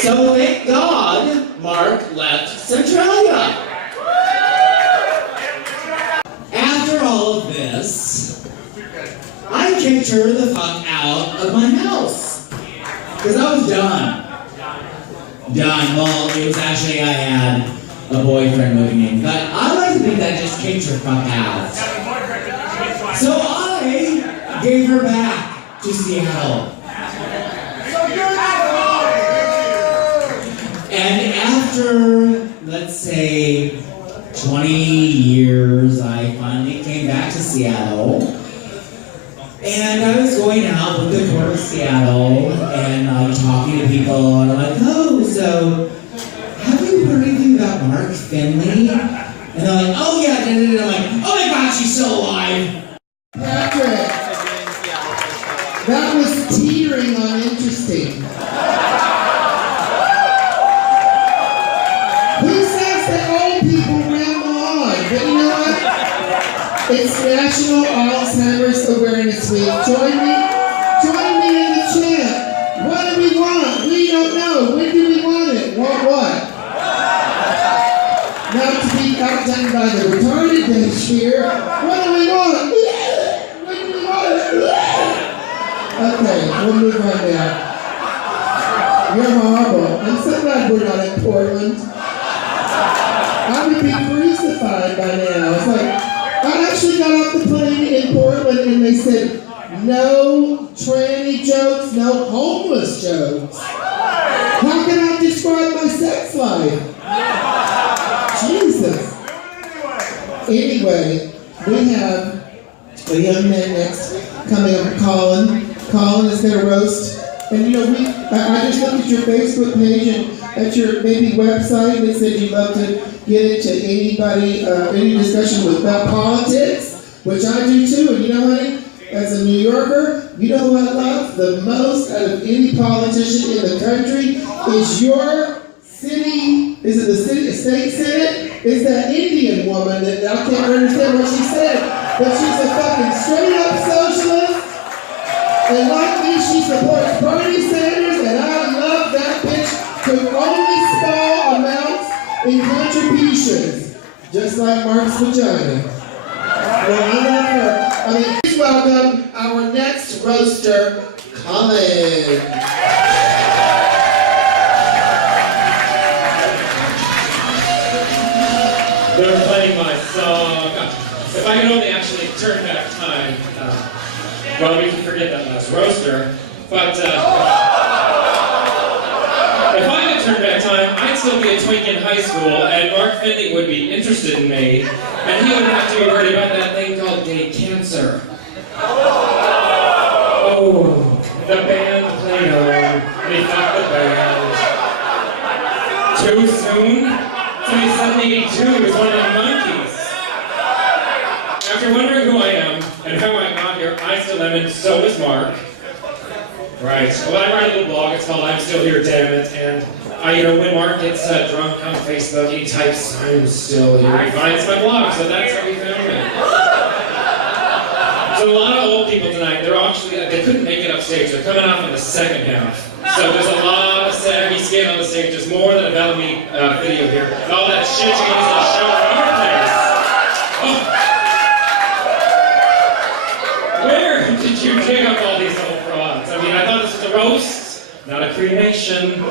So thank God Mark left Centralia. After all of this, I kicked her the fuck out of my house. Because I was done. Well, it was actually, I had a boyfriend moving in. But I like to think that I just kicked her fuck out. So I gave her back to Seattle. And after, let's say, 20 years, I finally came back to Seattle. And I was going out with the Court of Seattle, and I'm talking to people, and I'm like, oh, so, have you heard anything about Mark Finley? And they're like, oh yeah, and I'm like, oh my God, she's still alive. Patrick, that was teetering on interesting. Who says that old people ramble on? But you know what? It's National Alzheimer's Awareness Week. Join me in the chant. What do we want? We don't know. When do we want it? Want what? Not to be outdone by the retarded bench here. What do we want? When do we want it? Okay, we'll move on now. You're horrible. I'm so glad we're not in Portland. I would be crucified by now. It's like, I actually got off the plane in Portland and they said, no tranny jokes, no homeless jokes. How can I describe my sex life? Jesus. Anyway, we have a young man next coming up, Colin. Colin is going to roast. And you know, I just looked at your Facebook page and at your maybe website that said you'd love to get into any discussion about politics, which I do too. And you know, honey, as a New Yorker, you know who I love the most out of any politician in the country is your city. Is it the state senate? Is that Indian woman that I can't understand what she said, but she's a fucking straight up socialist. And like me, she supports Bernie Sanders, and I love that bitch to only small amounts in contributions, just like Mark's vagina. Well, I love her. I mean, please welcome our next roaster, Colin. They're playing my song. If I could only actually turn back time, well, we can forget that last roaster. But if I could turn back time, I'd still be a twink in high school, and Mark Finley would be interested in me, and he would have to be worried about that thing called gay cancer. Oh, the band played on. They fucked the band. Too soon? 1982 was one of the monkeys. After wondering who I am and how I got here, I still am, and so is Mark. Right. Well, I write a little blog. It's called I'm Still Here, Damn It, and I When Mark gets drunk on Facebook, he types, "I'm still here." He finds my blog, so that's how we found it. So a lot of old people tonight, they couldn't make it upstage. They're coming off in the second half. So there's a lot of saggy skin on the stage. There's more than a Bellamy video here. And all that shit you used to show in our place. Oh. Where did you dig up all these old frauds? I thought this was a roast, not a cremation.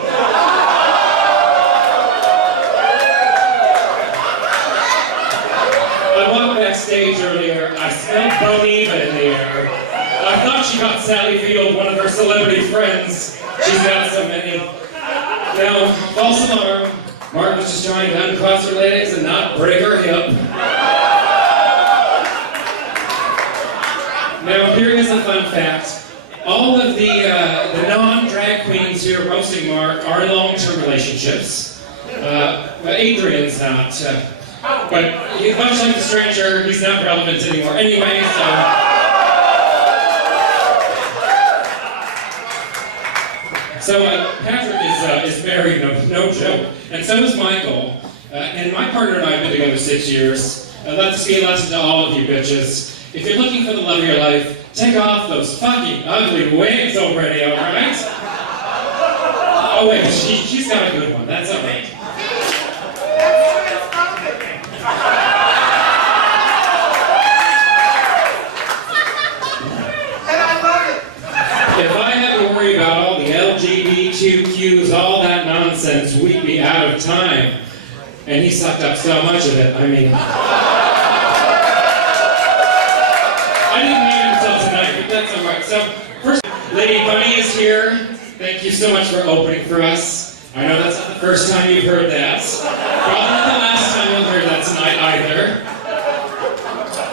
I walked backstage earlier. I smelled Boniva in the air. I thought she got Sally Field, one of her celebrity friends. She's got so many. Now, false alarm. Mark was just trying to uncross her legs and not break her hip. Now, here is a fun fact. All of the non-drag queens here roasting Mark are in long-term relationships. Adrian's not. But much like the stranger, he's not relevant anymore. Anyway, so Patrick is married, no joke, and so is Michael. And my partner and I have been together 6 years. Let this be a lesson to all of you bitches. If you're looking for the love of your life, take off those fucking ugly wigs already, all right? Oh wait, she's got a good one. That's all right. If I had to worry about all the LGBTQs, all that nonsense, we'd be out of time. And he sucked up so much of it. I didn't meet him until tonight, but that's all right. So, first, Lady Bunny is here. Thank you so much for opening for us. I know that's not the first time you've heard that. Probably not the last time you'll hear that tonight either.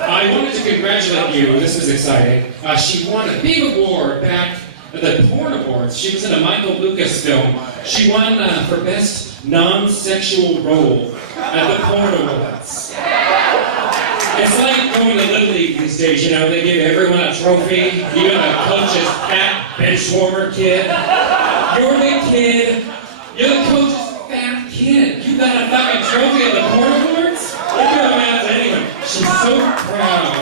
I wanted to congratulate you. This was exciting. She won a big award back at the Porn Awards. She was in a Michael Lucas film. She won for Best Non-Sexual Role at the Porn Awards. It's like going to Little League these days, they give everyone a trophy. Even the coach's fat bench warmer kid. You're the kid. You're the coach's fat kid. You got a fucking trophy at the Porn Awards? Look at her mouth anyway. She's so proud.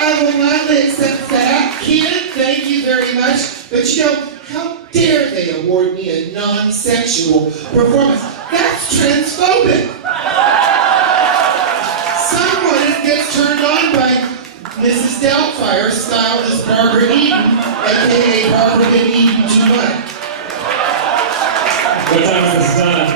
I will not accept that. Kid, thank you very much. But how dare they award me a non-sexual performance? That's transphobic. Someone gets turned on by Mrs. Doubtfire, styled as Barbara Eden, aka Barbara didn't Eden too much. What time is this done?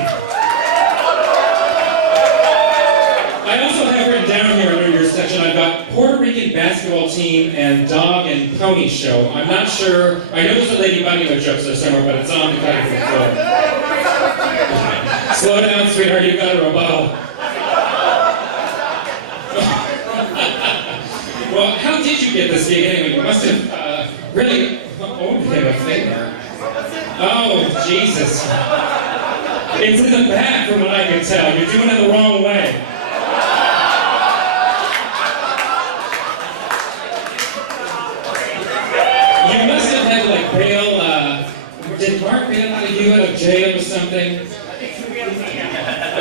I also have written down here under your section, I've got Puerto Rican basketball team and dog and pony show. I'm not sure, I know there's a Lady Bunny jokes there somewhere, but it's on the cutting room floor. Slow down, sweetheart, you've got a rebuttal. Well, how did you get this gig anyway? You must have really owed him a favor. Oh, Jesus. It's in the back from what I can tell. You're doing it the wrong way. You must have had to bail, did Mark bail out of you out of jail or something?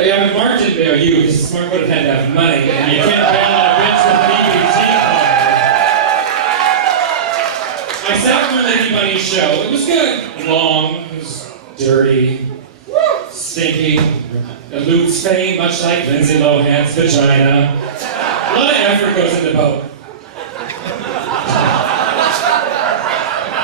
Yeah, but Mark didn't bail you, because Mark would have had to have money, and you can't bail out a bitch with an EBT card. I sat on the Lady Bunny show. It was good. Long, it was dirty, stinky, eludes fame, much like Lindsay Lohan's vagina. A lot of effort goes into both.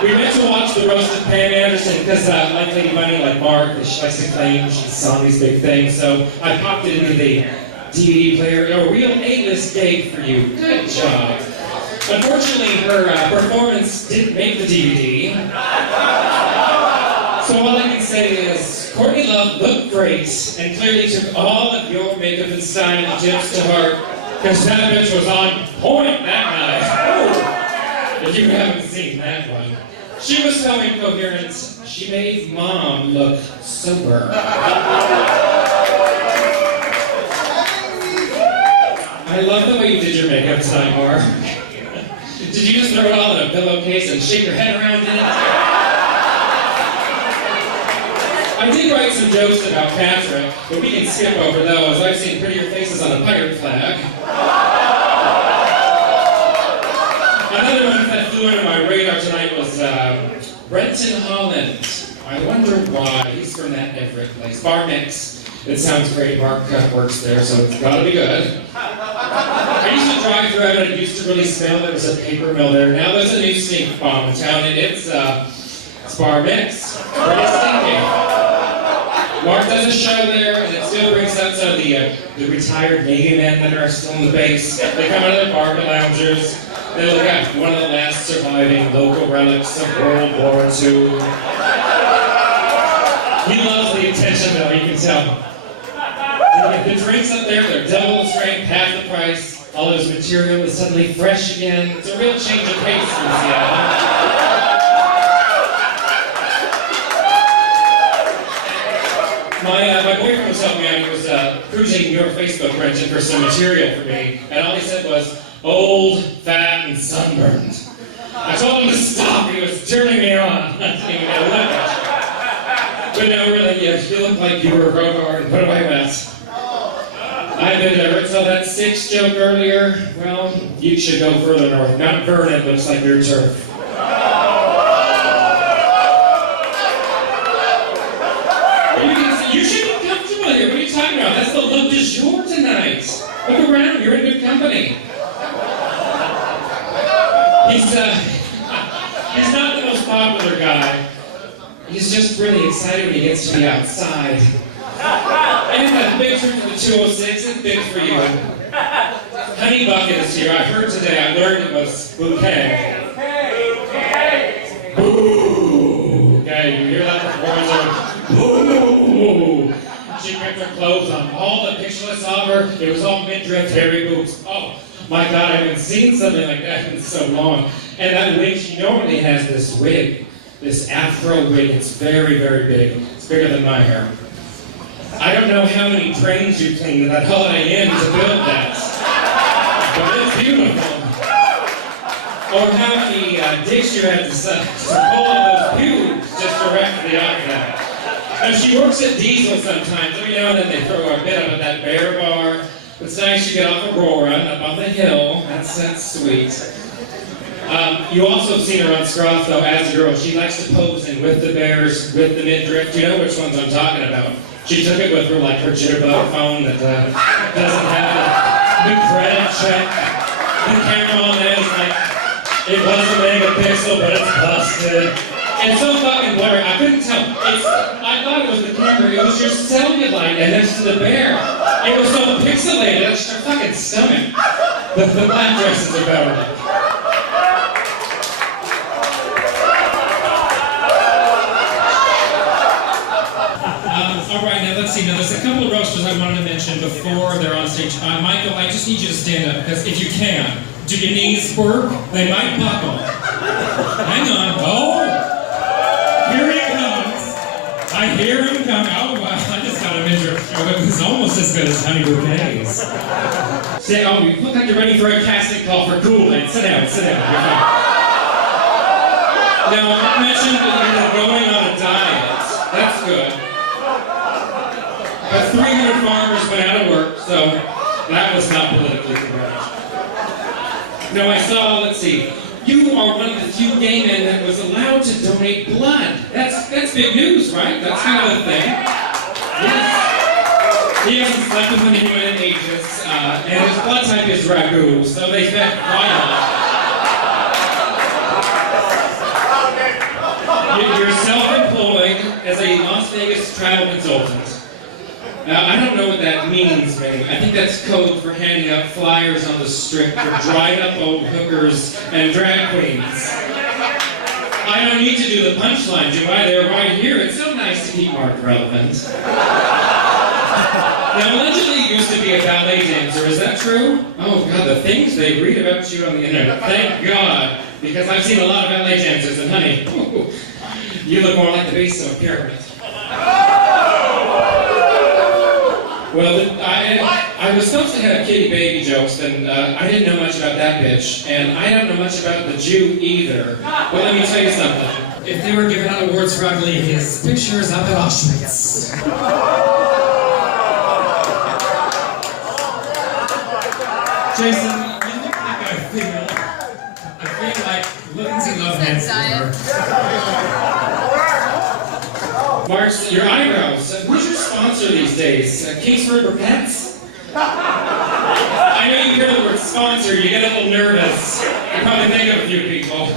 We went to watch the roast of Pam Anderson because, like Lady Bunny, like Mark, she likes to claim she saw these big things. So I popped it into the DVD player. A real A-list gig for you. Good job. Unfortunately, her performance didn't make the DVD. So all I can say is, Courtney Love looked great and clearly took all of your makeup and styling tips to heart because that bitch was on point that night. Oh, if you haven't seen that one. She was so incoherent, she made Mom look sober. I love the way you did your makeup tonight, Mark. Did you just throw it all in a pillowcase and shake your head around in it? I did write some jokes about Patrick, but we can skip over those. I've seen prettier faces on a pirate flag. Another one that flew under my radar tonight was Brenton Holland. I wonder why. He's from that Everett place. Bar Mix. It sounds great. Mark works there, so it's gotta be good. I used to drive through it, and it used to really smell. There was a paper mill there. Now there's a new stink bomb in town, and it's Bar Mix. Pretty stinky. Mark does a show there, and it still brings out some of the retired Navy men that are still in the base. They come out of their bargain loungers. They look at one of the last surviving local relics of World War II. He loves the attention, though, you can tell. The drinks up there, they're double the strength, half the price. All his material is suddenly fresh again. It's a real change of pace from Seattle. My boyfriend was helping me out. He was cruising your Facebook, Brenton, for some material for me. And all he said was, old, fat, and sunburned. I told him to stop. He was turning me on. I didn't even get a look at you. But no, really, you look like you were a road hard and put away wet. I did ever tell that six joke earlier. Well, you should go further north. Mount Vernon looks like your turf. You should be comfortable here. What are you talking about? That's the look du jour tonight. Look around. You're in good company. He's not the most popular guy. He's just really excited when he gets to be outside. And that big trip to the 206 is big for you. Honey Bucket is here. I heard today, I learned it was bouquet. Boo! Okay, you hear that performance? Boo! She kept her clothes on. All the pictures I saw of her, it was all midriff, hairy boobs. Oh my God, I haven't seen something like that in so long. And that wig, she normally has this wig, this afro wig. It's very, very big. It's bigger than my hair. I don't know how many trains you cleaned at that Holiday Inn to build that, but it's beautiful. Or how many dicks you had to pull on those pubes just directly out of that. Now she works at Diesel sometimes, every now and then they throw her a bit up at that Bear Bar. It's nice you get off Aurora, up on the hill, that's sweet. You also have seen her on Scruff, though, as a girl. She likes to pose in with the bears, with the midriff. You know which ones I'm talking about. She took it with her, like her jitterbug phone that doesn't have the credit check. The camera on it is like, it was a megapixel, but it's busted. It's so fucking blurry, I couldn't tell. I thought it was the camera, it was your cellulite and next to the bear. It was so pixelated, it's her fucking stomach. The black dresses are better. All right, now let's see. Now there's a couple of roasters I wanted to mention before they're on stage. Michael, I just need you to stand up, because if you can, do your knees work? They might buckle. Hang on. Oh! Here he comes. I hear him coming. Oh, wow. I just got a measure. It was almost as good as Honey Bouquets. Say, oh, you look like you're ready for a casting call for Kool-Aid. Sit down, sit down. You're fine. Now, I mentioned that you're going on a diet. That's good. But 300 farmers went out of work, so that was not politically correct. No, I saw, let's see, you are one of the few gay men that was allowed to donate blood. That's big news, right? That's kind of a thing. Yes. He hasn't slept with anyone in ages, and his blood type is ragu, so they said, why not? You're self-employed as a Las Vegas travel consultant. Now, I don't know what that means, maybe. I think that's code for handing out flyers on the strip for dried up old hookers and drag queens. I don't need to do the punchline, do I? They're right here. It's so nice to keep Mark relevant. Now, allegedly you used to be a ballet dancer. Is that true? Oh, God, the things they read about you on the internet. Thank God, because I've seen a lot of ballet dancers, and honey, you look more like the base of a pyramid. Well, I was supposed to have kitty baby jokes, and I didn't know much about that bitch, and I don't know much about the Jew either. But let me tell you something. if they were giving out awards for ugly, his picture is up at Auschwitz. Jason, you look like I feel like Lindsay Lohan's Mark, your eyebrows. Who's your sponsor these days? Kingsford or Pets? I know you hear the word sponsor, you get a little nervous. You probably think of a few people.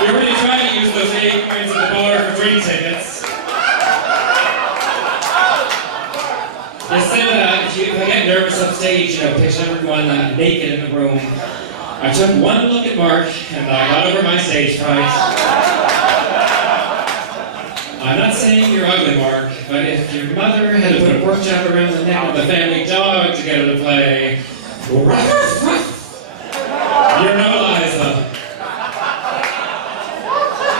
You already tried to use those 8 coins at the bar for drink tickets. Instead, if I get nervous on stage, picture everyone naked in the room. I took one look at Mark, and I got over my stage fright. I'm not saying you're ugly, Mark, but if your mother had to put a pork chop around the neck of the family dog to get her to play, ruff, ruff, you're no Liza.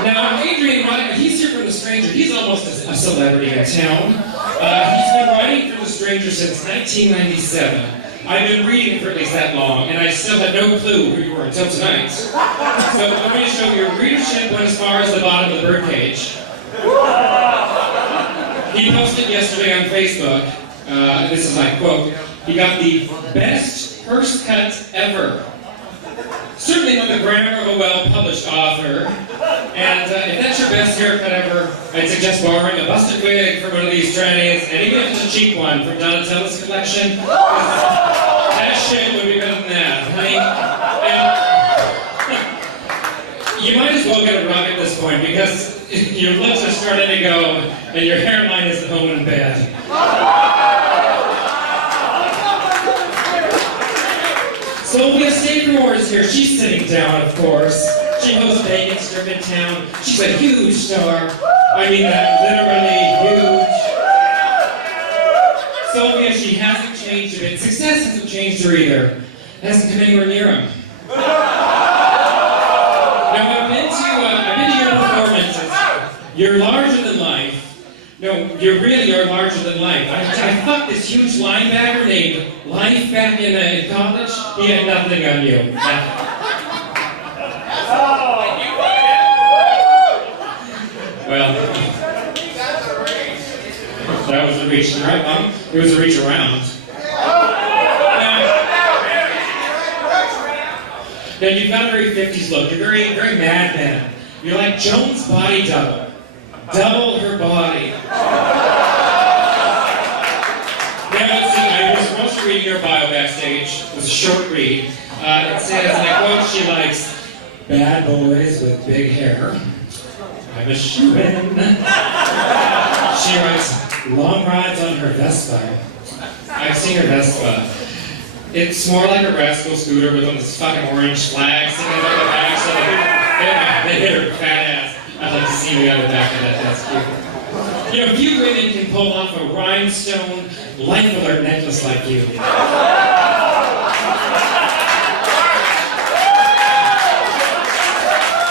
Now, Adrian, he's here from The Stranger. He's almost a celebrity in town. He's been writing for The Stranger since 1997. I've been reading for at least that long, and I still had no clue who you were until tonight. So I'm going to show your readership went as far as the bottom of the birdcage. He posted yesterday on Facebook, this is my quote, he got the best first cut ever. Certainly not the grammar of a well-published author. And if that's your best haircut ever, I'd suggest borrowing a busted wig from one of these trannies, and even if it's a cheap one from Donatella's collection, that shit would be better than that, honey. And you might as well get a rug at this point, because your lips are starting to go, and your hairline is at home in bed. Sylvia Statemore is here. She's sitting down, of course. She hosts Bacon Strip in town. She's a huge star. I mean that literally huge. Sylvia, she hasn't changed a bit. Success hasn't changed her either. Hasn't come anywhere near him. Now, I've been to your performances. You're larger than life. No, you really are larger than life. I fucked this huge linebacker named Life back in college. He had nothing on you. Well, that was a reach, right, Mom? It was a reach around. Now you've got a very 50s look. You're very, very Mad Men. You're like Joan's body double. Double her body. Now, let's see, I was once reading your bio backstage. It was a short read. It says, and I quote, she likes bad boys with big hair. I'm a shoo-in. She writes long rides on her Vespa. I've seen her Vespa. It's more like a rascal scooter with this fucking orange flag sticking out the back, so they hit her fat ass. I'd like to see the other back of that, that's cute. You know, few women can pull off a rhinestone, life alert necklace like you.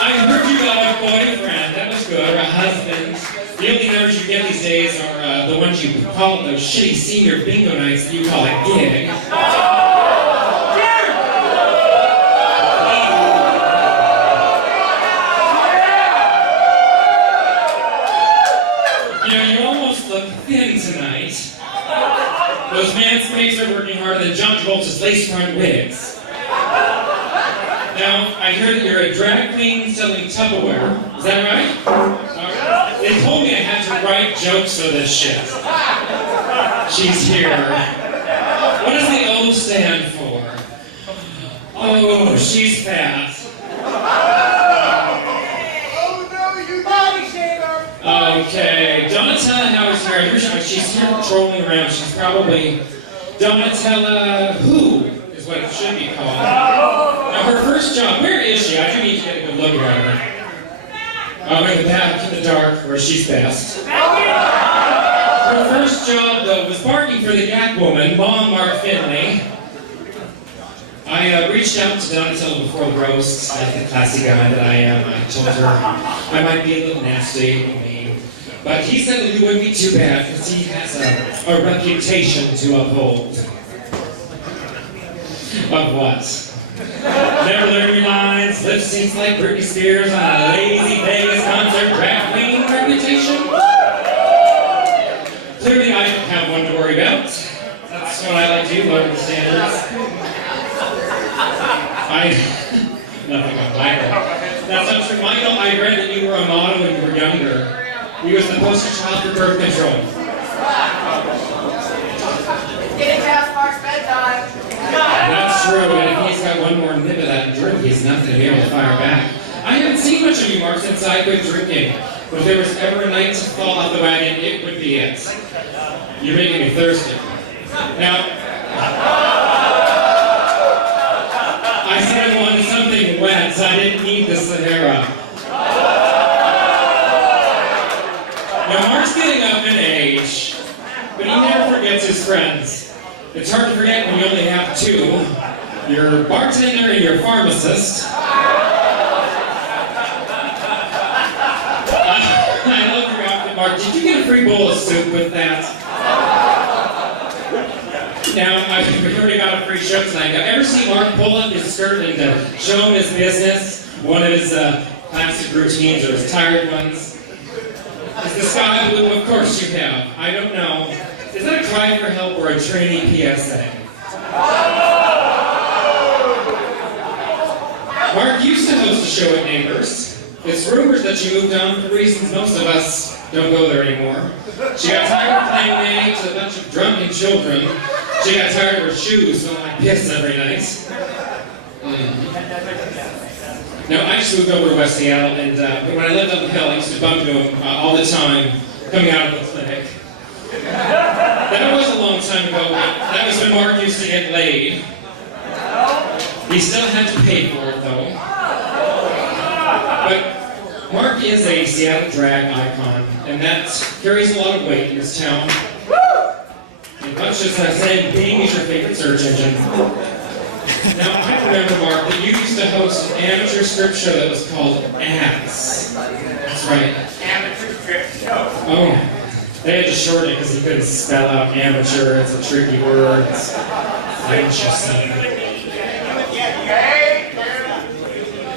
I heard you got a boyfriend, that was good, or a husband. The only numbers you get these days are the ones you call those shitty senior bingo nights that you call a gig. Those mansmaids are working harder than John Travolta's lace-front wigs. Now, I hear that you're a drag queen selling Tupperware. Is that right? They told me I had to write jokes for this shit. She's here. What does the O stand for? Oh, she's fat. Okay, Donatella Howard's here. She's here trolling around. She's probably Donatella who is what it should be called. Now, her first job, where is she? I do need to get a good look at her. Oh, in the back, in the dark, where she's best. Her first job, though, was barking for the yak woman, Mom Mark Finley. I reached out to Donatella before the roast, like the classy guy that I am. I told her I might be a little nasty, mean, but he said that it wouldn't be too bad because he has a reputation to uphold. Of what? Never learn your lines, lip syncs like Britney Spears on a lazy Vegas concert drag queen reputation? Clearly I don't have one to worry about. That's what I like to do, lower the standards. Nothing on Michael. That's not true. Michael, I read that you were a model when you were younger. You was the poster child for birth control. Getting past Mark's bedtime. That's true, and if he's got one more nip of that drink, he's not going to be able to fire back. I haven't seen much of you, Mark, since I quit drinking. But if there was ever a night to fall off the wagon, it would be it. You're making me thirsty. Now, I said I wanted something wet, so I didn't need the Sahara. Now, Mark's getting up in age, but he never forgets his friends. It's hard to forget when you only have two. Your bartender and your pharmacist. I love your outfit, Mark. Did you get a free bowl of soup with that? Now, we've already got a free show tonight. Now, ever see Mark pull up his skirt and show him his business? One of his classic routines or his tired ones? Is the sky blue? Of course you have. I don't know. Is that a cry for help or a trainee PSA? Mark used to host a show at Neighbors. It's rumored that she moved on for reasons most of us don't go there anymore. She got tired of playing nanny to a bunch of drunken children. She got tired of her shoes smelling like piss every night. Now, I just moved over to West Seattle, and when I lived on the hill, I used to bump into him all the time coming out of the clinic. That was a long time ago, but that was when Mark used to get laid. He still had to pay for it, though. But Mark is a Seattle drag icon, and that carries a lot of weight in this town. And much as I said, Bing is your favorite search engine. Now, I remember, Mark, that you used to host an amateur strip show that was called Ass. That's right. Amateur strip show. Oh. They had to shorten it because he couldn't spell out amateur. It's a tricky word. It's interesting.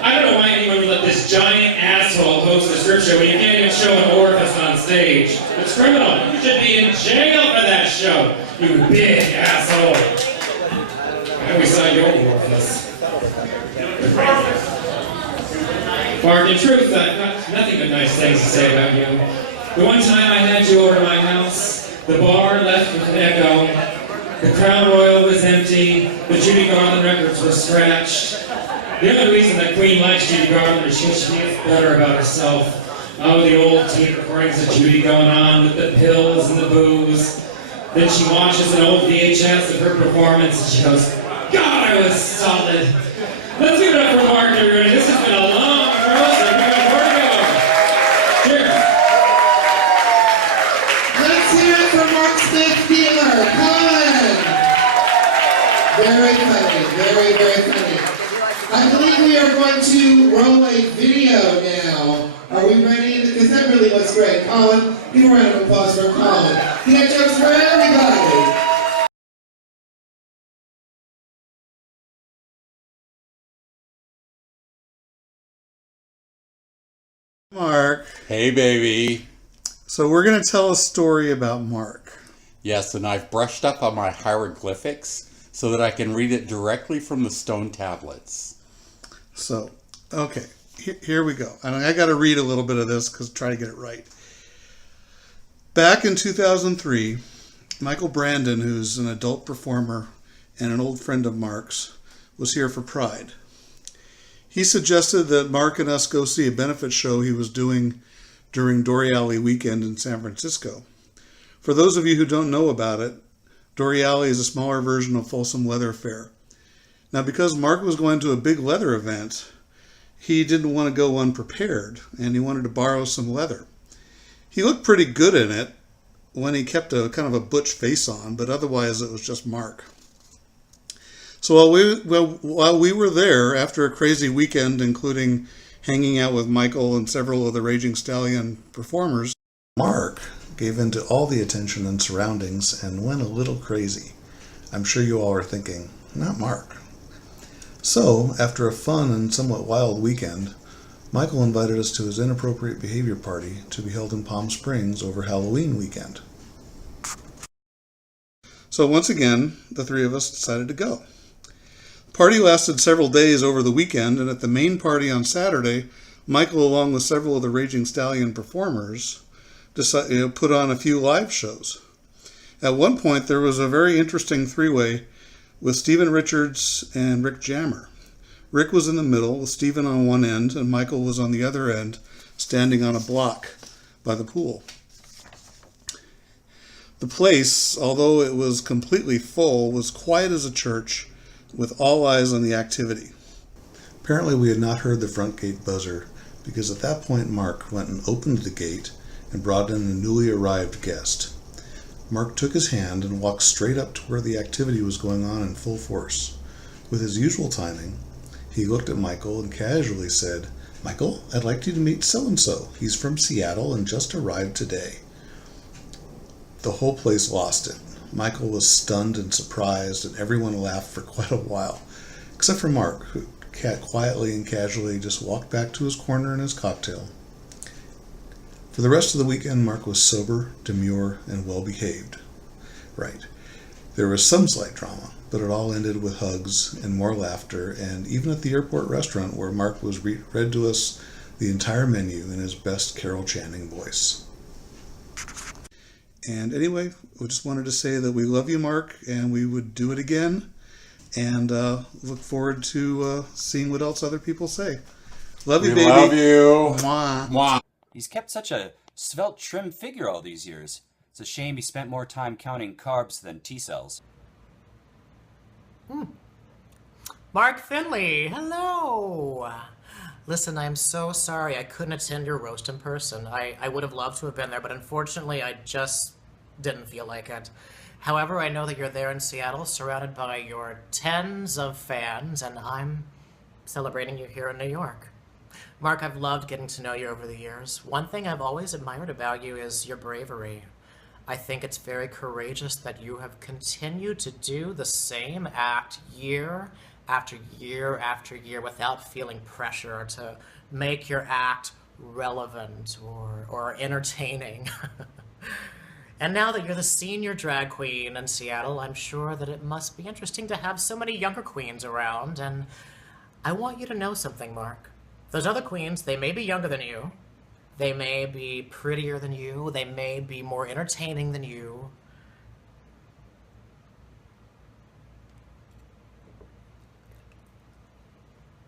I don't know why anyone would let this giant asshole host a strip show when you can't even show an orifice on stage. It's criminal. You should be in jail for that show, you big asshole. I always saw your orifice. Mark, in truth, I've got nothing but nice things to say about you. The one time I had you over to my house, the bar left with an echo, the Crown Royal was empty, the Judy Garland records were scratched. The only reason that Queen likes Judy Garland is she feels better about herself. Oh, the old tape recordings of Judy going on with the pills and the booze. Then she watches an old VHS of her performance and she goes, God, I was solid. Let's give it up for Mark, everybody. This has been a long road, so we got more to go. Cheers. Let's hear it for Mark Smith-Dealer. Colin! Very funny, very, very funny. I believe we are going to roll a video now. Are we ready? Because that really looks great. Colin, give a round of applause for Colin. He had jokes for everybody. Mark. Hey, baby. So we're going to tell a story about Mark. Yes, and I've brushed up on my hieroglyphics so that I can read it directly from the stone tablets. So, okay, here we go. And I got to read a little bit of this because try to get it right. Back in 2003, Michael Brandon, who's an adult performer and an old friend of Mark's, was here for Pride. He suggested that Mark and us go see a benefit show he was doing during Dory weekend in San Francisco. For those of you who don't know about it, Dory is a smaller version of Folsom Leather Fair. Now, because Mark was going to a big leather event, he didn't want to go unprepared, and he wanted to borrow some leather. He looked pretty good in it when he kept a kind of a butch face on, but otherwise it was just Mark. So while we were there, after a crazy weekend, including hanging out with Michael and several of the Raging Stallion performers, Mark gave in to all the attention and surroundings and went a little crazy. I'm sure you all are thinking, not Mark. So, after a fun and somewhat wild weekend, Michael invited us to his inappropriate behavior party to be held in Palm Springs over Halloween weekend. So once again, the three of us decided to go. The party lasted several days over the weekend, and at the main party on Saturday, Michael, along with several of the Raging Stallion performers, put on a few live shows. At one point, there was a very interesting three-way with Stephen Richards and Rick Jammer. Rick was in the middle with Stephen on one end, and Michael was on the other end, standing on a block by the pool. The place, although it was completely full, was quiet as a church, with all eyes on the activity. Apparently we had not heard the front gate buzzer, because at that point Mark went and opened the gate and brought in a newly arrived guest. Mark took his hand and walked straight up to where the activity was going on in full force. With his usual timing, he looked at Michael and casually said, "Michael, I'd like you to meet so-and-so. He's from Seattle and just arrived today." The whole place lost it. Michael was stunned and surprised, and everyone laughed for quite a while, except for Mark, who quietly and casually just walked back to his corner and his cocktail. For the rest of the weekend, Mark was sober, demure, and well-behaved. Right. There was some slight drama, but it all ended with hugs and more laughter, and even at the airport restaurant where Mark was read to us the entire menu in his best Carol Channing voice. And anyway, we just wanted to say that we love you, Mark, and we would do it again, and look forward to seeing what else other people say. Love you, baby. Love you. Mwah. Mwah. He's kept such a svelte, trim figure all these years. It's a shame he spent more time counting carbs than T-cells. Mark Finley, hello. Listen, I'm so sorry I couldn't attend your roast in person. I would have loved to have been there, but unfortunately I just didn't feel like it. However, I know that you're there in Seattle, surrounded by your tens of fans, and I'm celebrating you here in New York. Mark, I've loved getting to know you over the years. One thing I've always admired about you is your bravery. I think it's very courageous that you have continued to do the same act year after year after year without feeling pressure to make your act relevant or entertaining. And now that you're the senior drag queen in Seattle, I'm sure that it must be interesting to have so many younger queens around, and I want you to know something, Mark. Those other queens, they may be younger than you, they may be prettier than you, they may be more entertaining than you.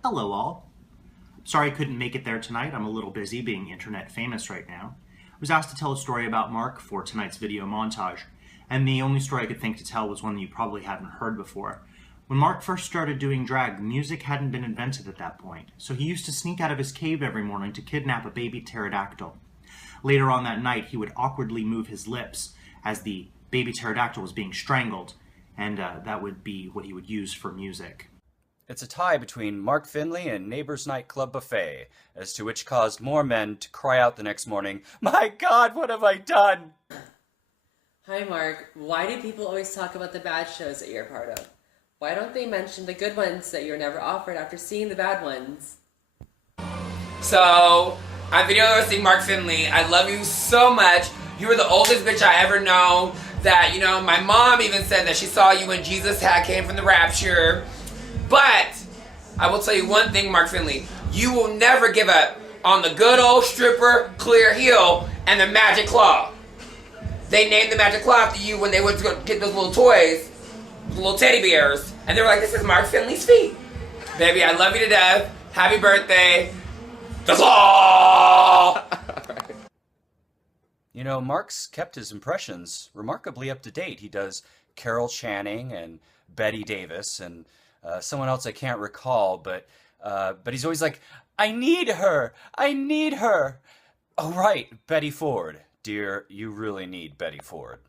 Hello all. Sorry I couldn't make it there tonight. I'm a little busy being internet famous right now. I was asked to tell a story about Mark for tonight's video montage, and the only story I could think to tell was one that you probably haven't heard before. When Mark first started doing drag, music hadn't been invented at that point, so he used to sneak out of his cave every morning to kidnap a baby pterodactyl. Later on that night, he would awkwardly move his lips as the baby pterodactyl was being strangled, and that would be what he would use for music. It's a tie between Mark Finley and Neighbor's Nightclub Buffet, as to which caused more men to cry out the next morning, "My God, what have I done?" Hi, Mark. Why do people always talk about the bad shows that you're a part of? Why don't they mention the good ones that you're never offered after seeing the bad ones? So, I'm video roasting Mark Finley. I love you so much. You were the oldest bitch I ever known. That, you know, my mom even said that she saw you when Jesus came from the rapture. But, I will tell you one thing, Mark Finley. You will never give up on the good old stripper, clear heel, and the magic claw. They named the magic claw after you when they went to go get those little toys, little teddy bears. And they were like, this is Mark Finley's feet. Baby, I love you to death. Happy birthday. The claw! You know, Mark's kept his impressions remarkably up to date. He does Carol Channing and Betty Davis and someone else I can't recall, but he's always like, I need her! I need her! Oh, right, Betty Ford. Dear, you really need Betty Ford.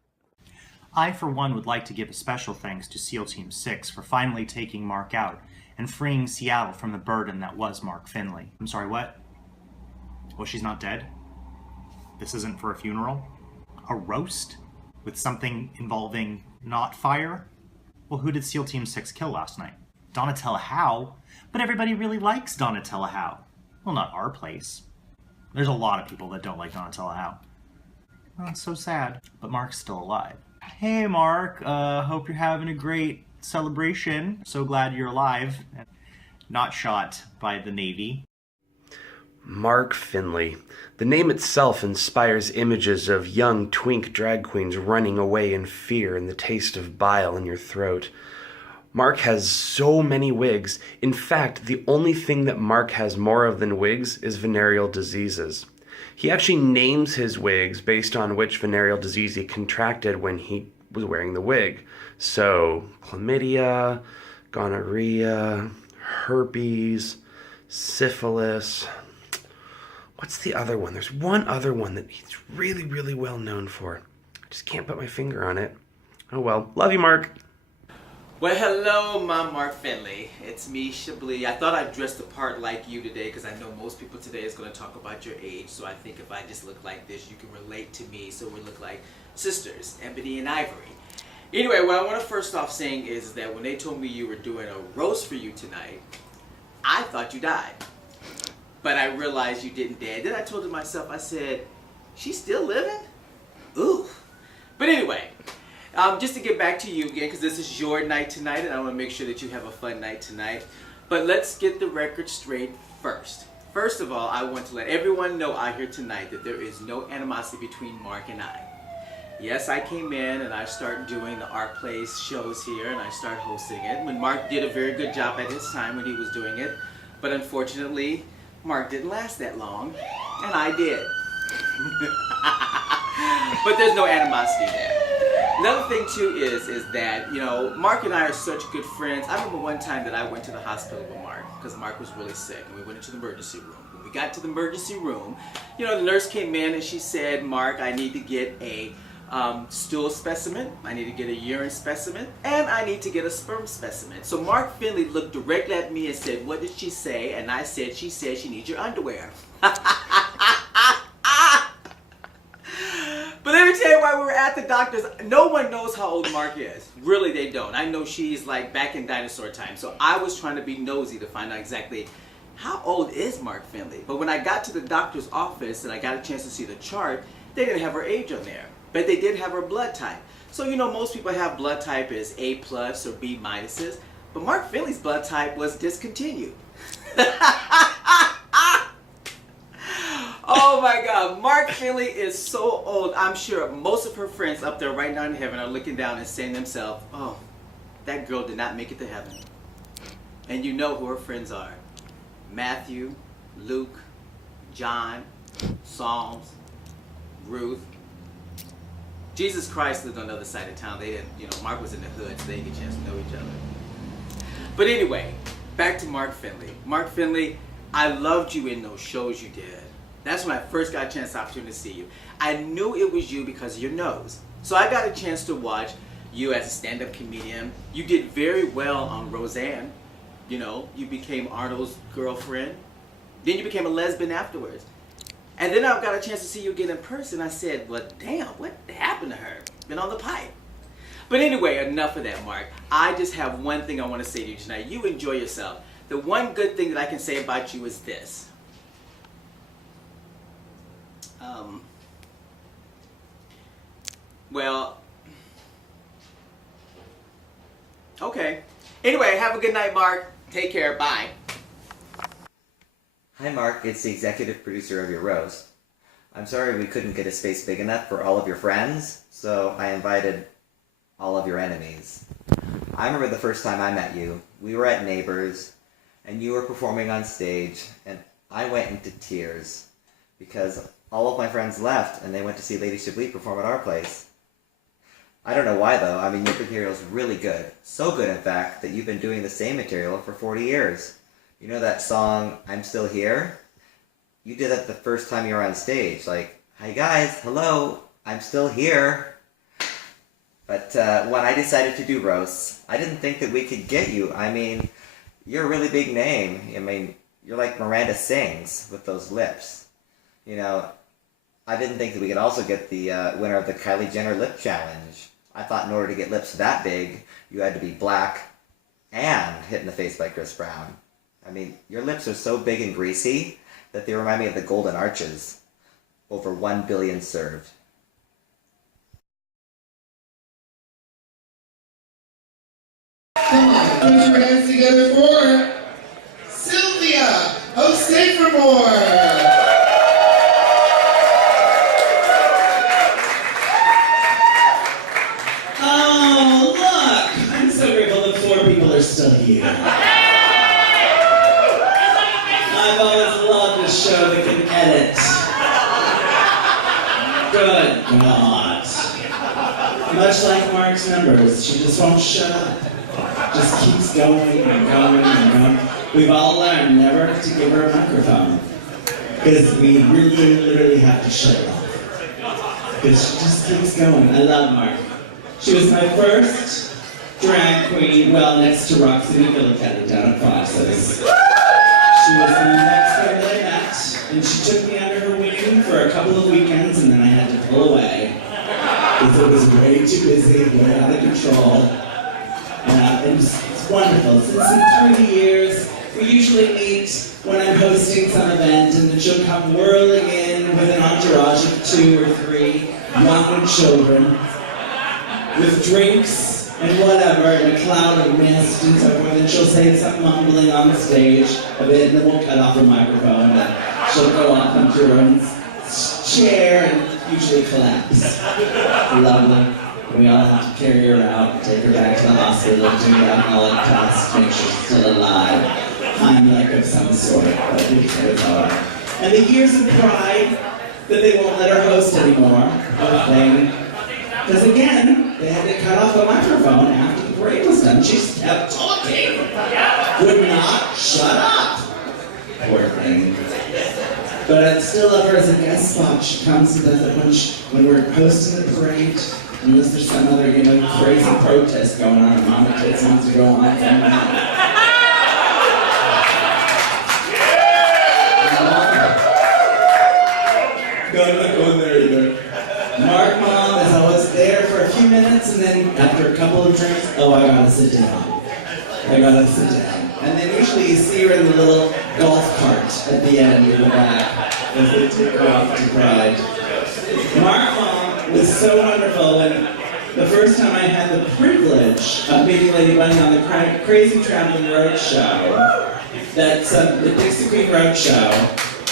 I, for one, would like to give a special thanks to SEAL Team 6 for finally taking Mark out and freeing Seattle from the burden that was Mark Finley. I'm sorry, what? Well, she's not dead? This isn't for a funeral? A roast? With something involving not fire? Well, who did SEAL Team 6 kill last night? Donatella Howe, but everybody really likes Donatella Howe. Well, not our place. There's a lot of people that don't like Donatella Howe. Oh, it's so sad, but Mark's still alive. Hey Mark, hope you're having a great celebration. So glad you're alive and not shot by the Navy. Mark Finley. The name itself inspires images of young twink drag queens running away in fear and the taste of bile in your throat. Mark has so many wigs. In fact, the only thing that Mark has more of than wigs is venereal diseases. He actually names his wigs based on which venereal disease he contracted when he was wearing the wig. So, chlamydia, gonorrhea, herpes, syphilis. What's the other one? There's one other one that he's really, really well known for. I just can't put my finger on it. Oh well. Love you, Mark. Well, hello, I'm Mark Finley. It's me, Chablis. I thought I'd dress the part like you today because I know most people today is going to talk about your age. So I think if I just look like this, you can relate to me. So we look like sisters, Ebony and Ivory. Anyway, what I want to first off saying is that when they told me you were doing a roast for you tonight, I thought you died. But I realized you didn't die. Then I told to myself, I said, she's still living? Ooh. But anyway, just to get back to you again, because this is your night tonight, and I want to make sure that you have a fun night tonight. But let's get the record straight first. First of all, I want to let everyone know out here tonight that there is no animosity between Mark and I. Yes, I came in and I started doing the Art Plays shows here, and I started hosting it. When Mark did a very good job at his time when he was doing it. But unfortunately, Mark didn't last that long, and I did. But there's no animosity there. Another thing too is that, you know, Mark and I are such good friends. I remember one time that I went to the hospital with Mark because Mark was really sick, and we went into the emergency room. When we got to the emergency room, you know, the nurse came in and she said, Mark, I need to get a stool specimen, I need to get a urine specimen, and I need to get a sperm specimen. So Mark Finley looked directly at me and said, what did she say? And I said, she said she needs your underwear. But let me tell you why we were at the doctor's. No one knows how old Mark is. Really, they don't. I know she's like back in dinosaur time. So I was trying to be nosy to find out exactly how old is Mark Finley. But when I got to the doctor's office and I got a chance to see the chart, they didn't have her age on there. But they did have her blood type. So you know most people have blood type as A+ or B-. But Mark Finley's blood type was discontinued. Oh my God, Mark Finley is so old. I'm sure most of her friends up there right now in heaven are looking down and saying to themselves, oh, that girl did not make it to heaven. And you know who her friends are. Matthew, Luke, John, Psalms, Ruth. Jesus Christ lived on the other side of town. They didn't, you know, Mark was in the hood, so they didn't get a chance to know each other. But anyway, back to Mark Finley. Mark Finley, I loved you in those shows you did. That's when I first got a chance to opportunity to see you. I knew it was you because of your nose. So I got a chance to watch you as a stand-up comedian. You did very well on Roseanne. You know, you became Arnold's girlfriend. Then you became a lesbian afterwards. And then I got a chance to see you again in person. I said, well, damn, what happened to her? Been on the pipe. But anyway, enough of that, Mark. I just have one thing I want to say to you tonight. You enjoy yourself. The one good thing that I can say about you is this. Well, okay. Anyway, have a good night, Mark. Take care. Bye. Hi, Mark. It's the executive producer of your roast. I'm sorry we couldn't get a space big enough for all of your friends, so I invited all of your enemies. I remember the first time I met you. We were at Neighbors, and you were performing on stage, and I went into tears because all of my friends left, and they went to see Lady Chablis perform at our place. I don't know why, though. I mean, your material's really good. So good, in fact, that you've been doing the same material for 40 years. You know that song, I'm Still Here? You did that the first time you were on stage. Like, hi guys, hello, I'm still here. But when I decided to do roasts, I didn't think that we could get you. I mean, you're a really big name. I mean, you're like Miranda Sings with those lips. You know, I didn't think that we could also get the winner of the Kylie Jenner Lip Challenge. I thought in order to get lips that big, you had to be black and hit in the face by Chris Brown. I mean, your lips are so big and greasy that they remind me of the Golden Arches. Over 1 billion served. Come on, put your hands together for Sylvia. Oh, stay for more. Oh, look! I'm so grateful that 4 people are still here. I've always loved a show that can edit. Good God. Much like Mark's numbers, she just won't shut up. Just keeps going and going and going. We've all learned never to give her a microphone. Because we really, literally have to shut it off. Because she just keeps going. I love Mark. She was my first drag queen, well, next to Roxy McGillicuddy down at Fox's. She was the next girl that I met, and she took me under her wing for a couple of weekends, and then I had to pull away. Because it was way too busy, way out of control. And it's wonderful. Since in 30 years, we usually meet when I'm hosting some event, and then she'll come whirling in with an entourage of 2 or 3 young children, with drinks and whatever, and a cloud of mist and so forth, and she'll say something mumbling on the stage a bit, and then we'll cut off her microphone, and she'll go off into her own chair and usually collapse. Lovely. We all have to carry her out and take her back to the hospital and do the alcoholic test to make sure she's still alive. Heimlich of some sort, but who cares all right. And the years of pride that they won't let her host anymore, because again, they had to cut off the microphone after the parade was done. She just kept talking. Would not shut up. Poor thing. But I'd still love her as a guest spot. She comes and does it when we're hosting the parade. Unless there's some other, crazy protest going on and Mama Tits wants to go on. Not going there either. Mark Mom is always there for a few minutes, and then after a couple of drinks, oh, I gotta sit down. And then usually you see her in the little golf cart at the end in the back as they take her off to Pride. Mark Mom was so wonderful, and the first time I had the privilege of meeting Lady Bunny on the Crazy Traveling Road Show, that's the Dixie Queen Road Show.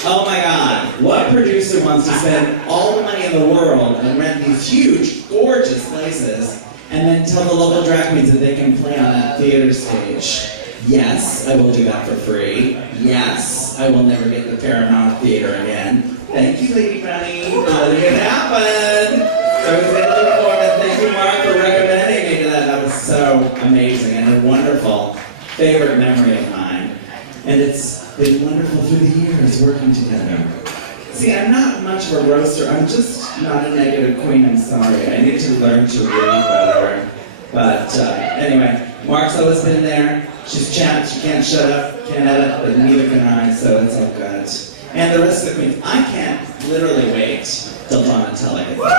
Oh my God, what producer wants to spend all the money in the world and rent these huge, gorgeous places and then tell the local drag queens that they can play on that theater stage? Yes, I will do that for free. Yes, I will never get the Paramount Theater again. Thank you, Lady Bunny, for letting it happen. So I was able to perform, and thank you, Mark, for recommending me to that. That was so amazing and a wonderful favorite memory of mine. And it's been wonderful through the years working together. See, I'm not much of a roaster. I'm just not a negative queen. I'm sorry. I need to learn to read better. But anyway, Mark's always been there. She's chapped. She can't shut up, can't edit, but neither can I, so it's all good. And the rest of the queens, I can't literally wait till Donatella gets up.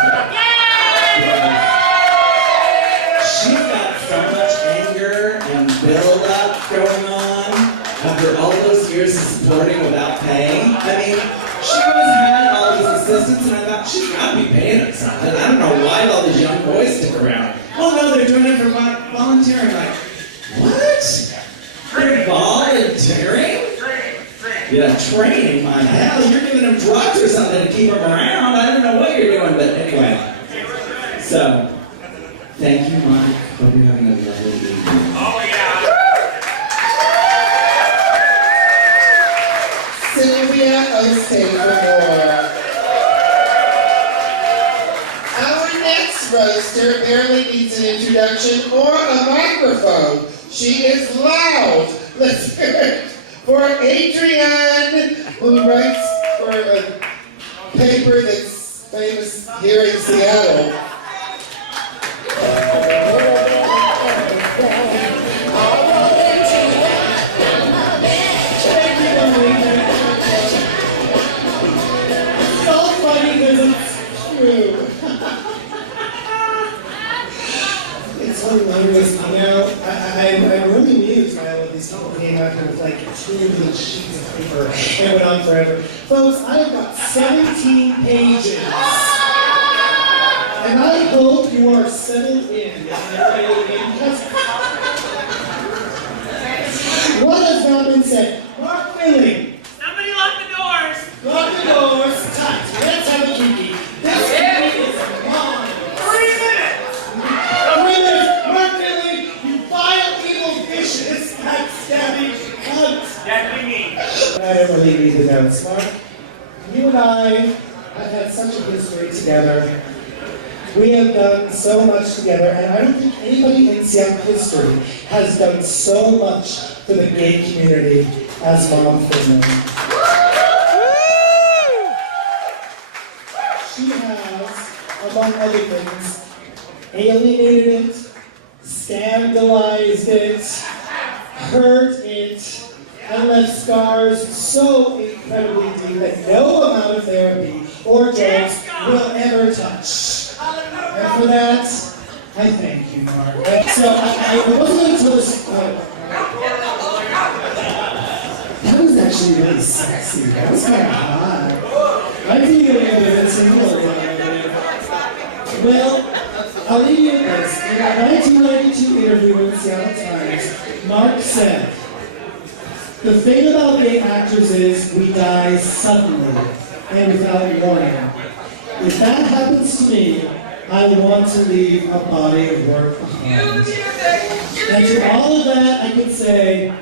She's got so much anger and build-up going on after all those years of supporting without paying. I mean, she always had all these assistants, and I thought, she's got to be paying them something. I don't know why all these young boys stick around. Oh no, they're doing it for volunteering. Like, what? They're volunteering? Yeah, training, my hell. You're giving them drugs or something to keep them around. I don't know what you're doing, but anyway. So, thank you, Mike. Hope you're having a lovely evening. Oh, yeah. Sylvia, oh, stay for more. Our next roaster barely needs an introduction or a microphone. She is loud. Let's hear it for Adrienne, who writes for a paper that's famous here in Seattle. So funny because it's true. It's hilarious. I really knew And it went on forever. Folks, I have got 17 pages. And I hope you are settled in. Because what has not been said? Mark Finley. Somebody lock the doors. Lock the doors. Tight. Let's have a kiki. This kiki is mine. 3 minutes. 3 minutes. Mark Finley, you vile, evil, vicious, backstabbing cunt. That's what we mean. I don't really need the notes, Mark. You and I have had such a history together. We have done so much together, and I don't think anybody in Seattle history has done so much for the gay community as Mom Finley. She has, among other things, alienated it, scandalized it, hurt it, and left scars so incredibly deep that no amount of therapy or drugs will ever touch. And for that, I thank you, Mark. So I wasn't until this. That was actually really sexy. That was kind of hot. I think you're going to be a single. Well, I'll leave you with this. In a 1992 interview with the Seattle Times, Mark said, "The thing about gay actors is we die suddenly and without warning. If that happens to me, I want to leave a body of work behind." And to all of that, I can say,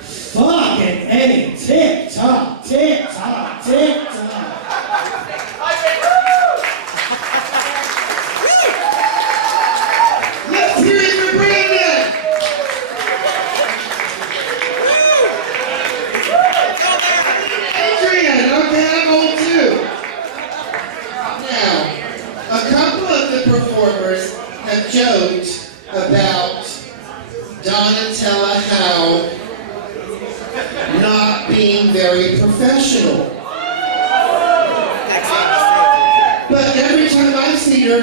fucking A, tick tock, tick tock, tick tock. Let's hear it for Brandon! Adrian, okay, I'm old too. Now, a couple of the performers have joked about Donatella Howe not being very professional. But every time I've seen her,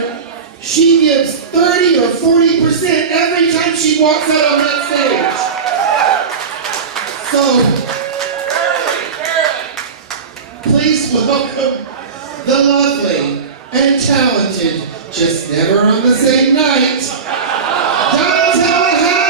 she gives 30 or 40% every time she walks out on that stage. So, please welcome the lovely and talented, just never on the same night, Donatella Howe!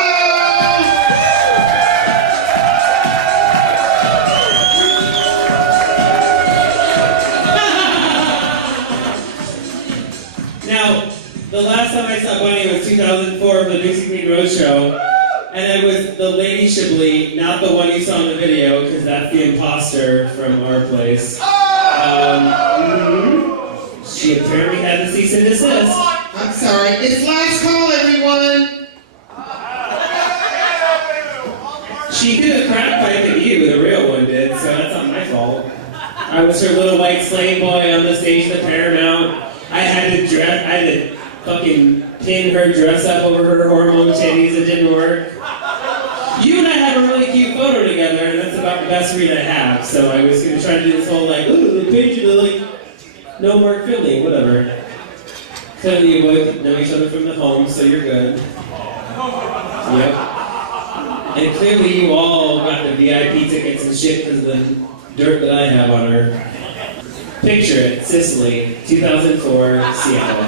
Now, the last time I saw Bunny was 2004 for the Dixie Queen Roadshow, and it was the Lady Shibley, not the one you saw in the video, because that's the imposter from our place. She apparently had the cease and desist. I'm sorry, it's last call, everyone! She did a crack pipe at you, the real one did, so that's not my fault. I was her little white slave boy on the stage at the Paramount. I had to fucking pin her dress up over her hormone titties. It didn't work. You and I have a really cute photo together, and that's about the best read I have. So I was gonna try to do this whole like, ooh, the picture to like, no Mark Finley, whatever. Clearly you both know each other from the home, so you're good. Yep. And clearly you all got the VIP tickets and shit because of the dirt that I have on her. Picture it, Sicily, 2004, Seattle.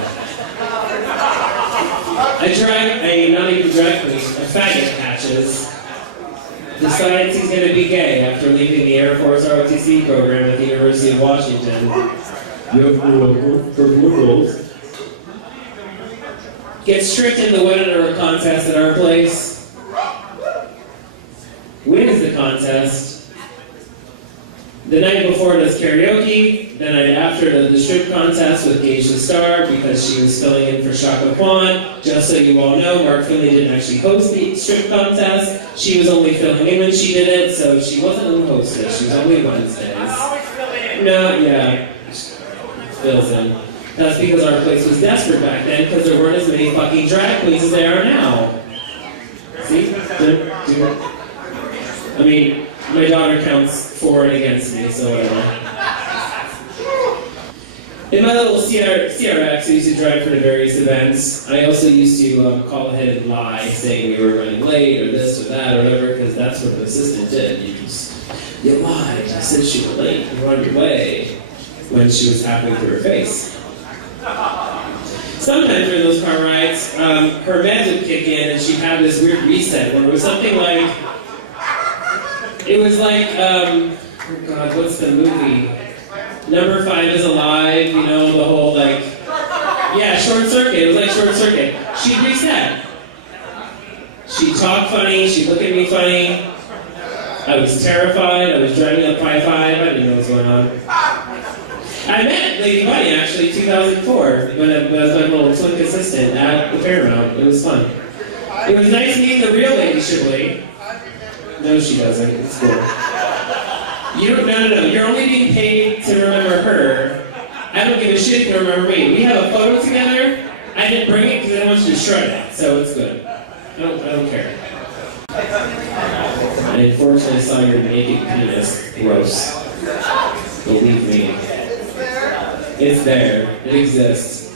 Not even drag queen, a faggot Patches, decides he's going to be gay after leaving the Air Force ROTC program at the University of Washington. Gets tricked into winning a contest at our place. Wins the contest. The night before does karaoke, the night after does the strip contest with Gage the Star because she was filling in for Shaka Kwan. Just so you all know, Mark Finley didn't actually host the strip contest. She was only filling in when she did it, so she wasn't on the hostess. She was only Wednesdays. No, yeah. Fills in. That's because our place was desperate back then because there weren't as many fucking drag queens as there are now. See? I mean, my daughter counts for and against me, so whatever. In my little CRX, I used to drive for the various events. I also used to call ahead and lie, saying we were running late, or this or that, or whatever, because that's what the assistant did. You just You lied. You said you were late. You were on your way when she was halfway through her face. Sometimes during those car rides, her meds would kick in and she'd have this weird reset where it was something like, oh God, what's the movie? Number 5 is Alive, you know, the whole like, yeah, Short Circuit. It was like Short Circuit. She'd reset. She'd talk funny, she'd look at me funny. I was terrified, I was driving up 5-5, I didn't know what was going on. I met Lady Bunny actually 2004, but I was my little twin assistant at the Paramount. It was fun. It was nice meeting the real Lady Shibley. No, she doesn't. It's cool. No. You're only being paid to remember her. I don't give a shit if you remember me. We have a photo together. I didn't bring it because I don't want you to shred it, so it's good. I don't care. I unfortunately saw your naked penis. Gross. Believe me. It's there. It exists.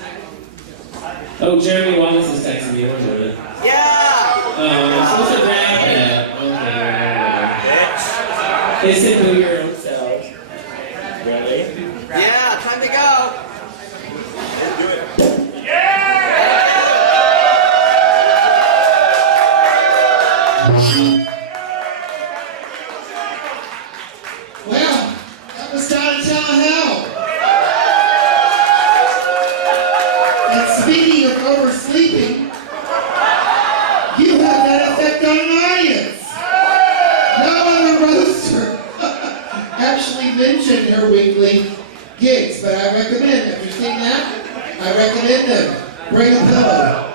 Oh, Jeremy Wallace is texting me. 1 minute. Yeah! I'm supposed to grab it. Okay. They said do your own self. Really? Yeah, time to go! Well, that was Donatella Howe. And speaking of oversleeping, you have that effect on an audience. No other roaster actually mentioned her weekly gigs, but I recommend, have you seen that? I recommend them. Bring a pillow.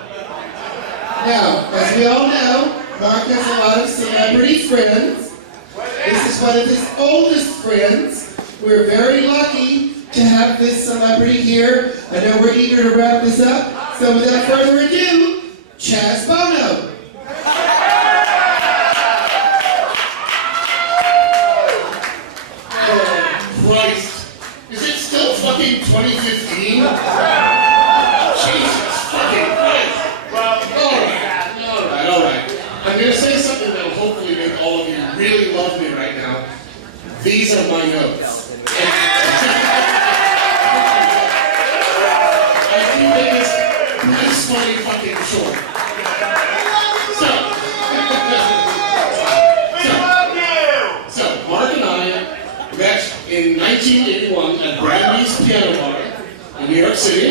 Now, as we all know, Mark has a lot of celebrity friends. This is one of his oldest friends. We're very lucky to have this celebrity here. I know we're eager to wrap this up, so without further ado, Chaz Bono. Oh, Christ. Is it still fucking 2015? Jesus fucking Christ. All right. I'm going to say something that will hopefully make all of you really love me right now. These are my notes. I keep this nice, funny fucking short. So, Mark and I met in 1981 at Brandy's Piano Bar in New York City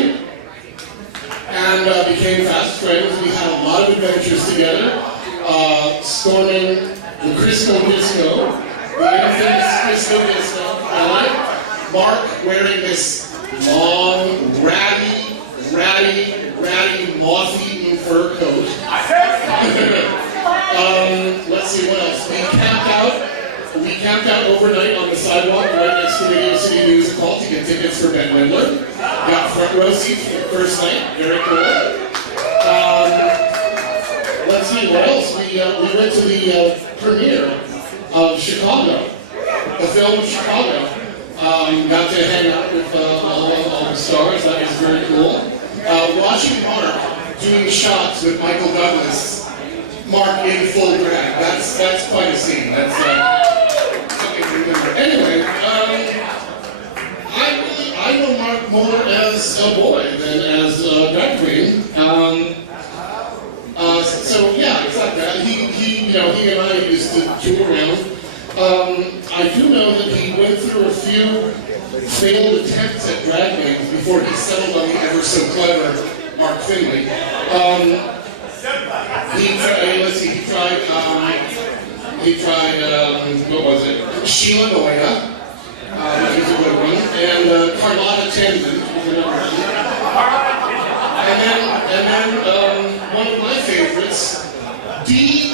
and became fast friends. We had a lot of adventures together, storming the Crisco Disco, the infamous Crisco Disco, Mark wearing this long, ratty, moth-eaten fur coat. Let's see what else. We camped out overnight on the sidewalk right next to Radio City Music Hall to get tickets for Ben Wendler. Got front row seats for the first night. Very cool. Let's see what else. We went to the premiere of Chicago, the film Chicago. Got to hang out with all the stars. That was very cool. Watching Mark doing shots with Michael Douglas. Mark in full drag. That's quite a scene. That's something to remember. Anyway, I know Mark more as a boy than as a drag queen. So yeah, exactly. He and I used to tour around. I do know that he went through a few failed attempts at drag names before he settled on the ever so clever Mark Finley. He tried, what was it? Sheila Noya, which was a good one, and Carlotta Tenzin was another one. And then one of my favorites, D''VAH,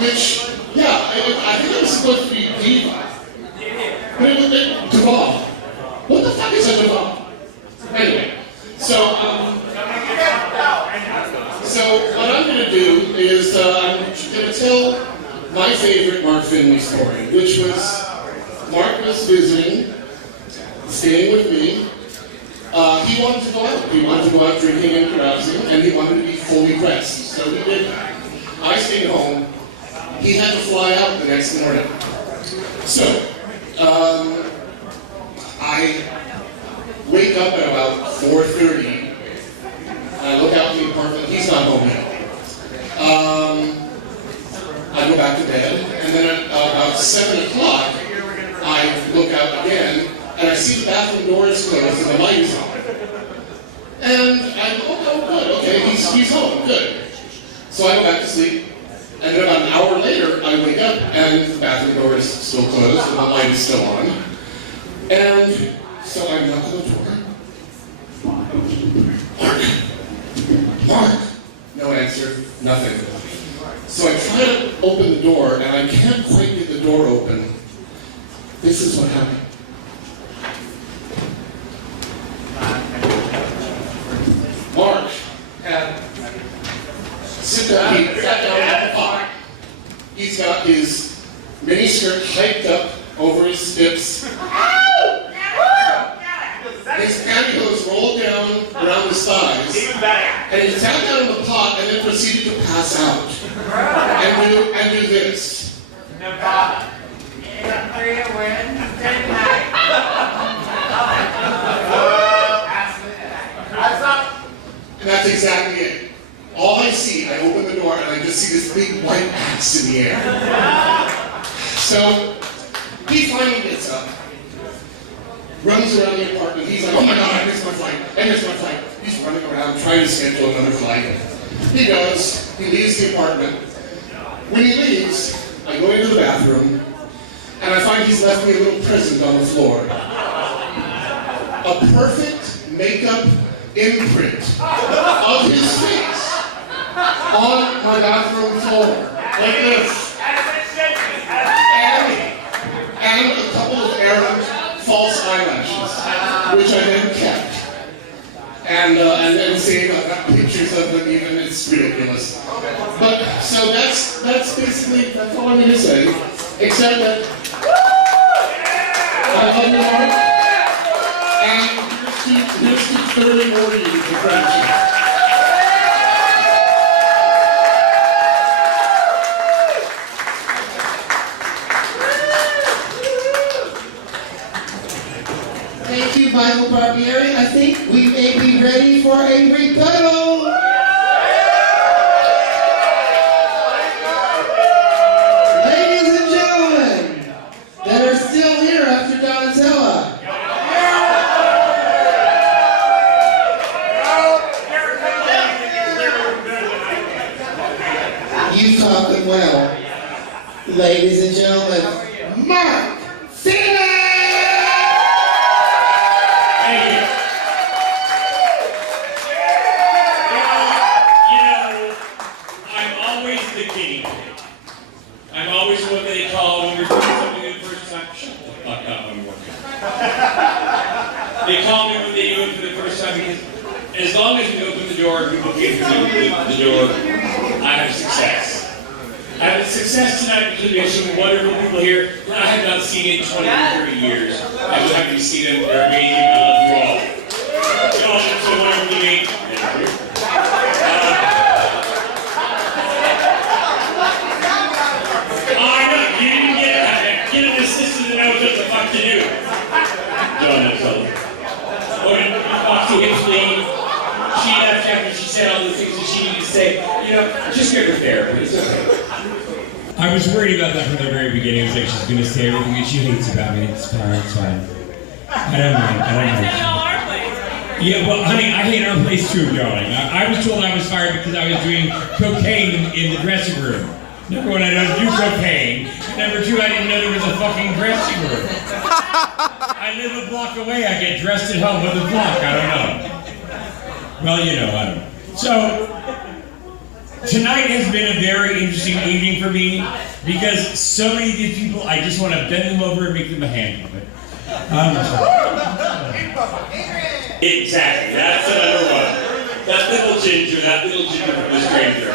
which, yeah, I think it was supposed to be Diva. But it was Duval. What the fuck is a Duval? Anyway, so what I'm going to do is I'm going to tell my favorite Mark Finley story, which was Mark was visiting, staying with me. He wanted to go out. He wanted to go out drinking and carousing, and he wanted to be fully dressed. So he did that. I stayed home he had to fly out the next morning. So, I wake up at about 4:30. I look out the apartment. He's not home yet. I go back to bed, and then at about 7 o'clock, I look out again, and I see the bathroom door is closed and the light is on. And I'm, oh, good, okay, he's home, good. So I go back to sleep, and then about an hour later, I wake up, and the bathroom door is still closed, and the light is still on. And so I knock on the door. Mark! No answer, nothing. So I try to open the door, and I can't quite get the door open. This is what happened. Mark had sit down, he sat down on the pot. He's got his miniskirt hiked up over his hips. His pantyhose rolled down around his thighs. And he sat down on the pot and then proceeded to pass out. And do this. Nevada. Every Wednesday night. And that's exactly it. All I see, I open the door and I just see this big white axe in the air. So he finally gets up, runs around the apartment. He's like, oh my God, I missed my flight. He's running around trying to schedule another flight. He goes, he leaves the apartment. When he leaves, I go into the bathroom and I find he's left me a little present on the floor. A perfect makeup imprint of his face on my bathroom floor, like this. And a couple of errant false eyelashes, which I then kept. And then seeing I've got pictures of them even, it's ridiculous. But, so that's basically, that's all I'm going to say. Except that, I love you, Mark. And here's to thoroughly rewarding you for friendship. Thank you, Michael Barbieri. I think we may be ready for a rebuttal. Ladies and gentlemen, that are still here after Donatella. You taught them well. Ladies and gentlemen, Mark Finley! I'm always what they call when we're doing something the first time. Shut the fuck up, I'm working. They call me when they do it for the first time because as long as we open the door, people get through the door, I have success. I have success tonight because we have some wonderful people here that I have not seen in 20 or 30 years. I'm happy to see them. They're amazing. I love you all. You all look so wonderful to me. To do. Donatella. Foxy Hipsley, she left after she said all the things that she needed to say. You know, just give her therapy. It's okay. I was worried about that from the very beginning. I was like, she's going to say everything that she hates about me. It's fine, it's fine. I don't mind. Yeah, well, honey, I hate our place too, darling. I was told I was fired because I was doing cocaine in the dressing room. Number one, I don't do cocaine. Number two, I didn't know there was a fucking dressing room. I live a block away. I get dressed at home with a block. I don't know. Well, you know, I don't know. So, tonight has been a very interesting evening for me because so many of these people, I just want to bend them over and make them a hand puppet. Exactly. That's the number one. That little ginger from the stranger.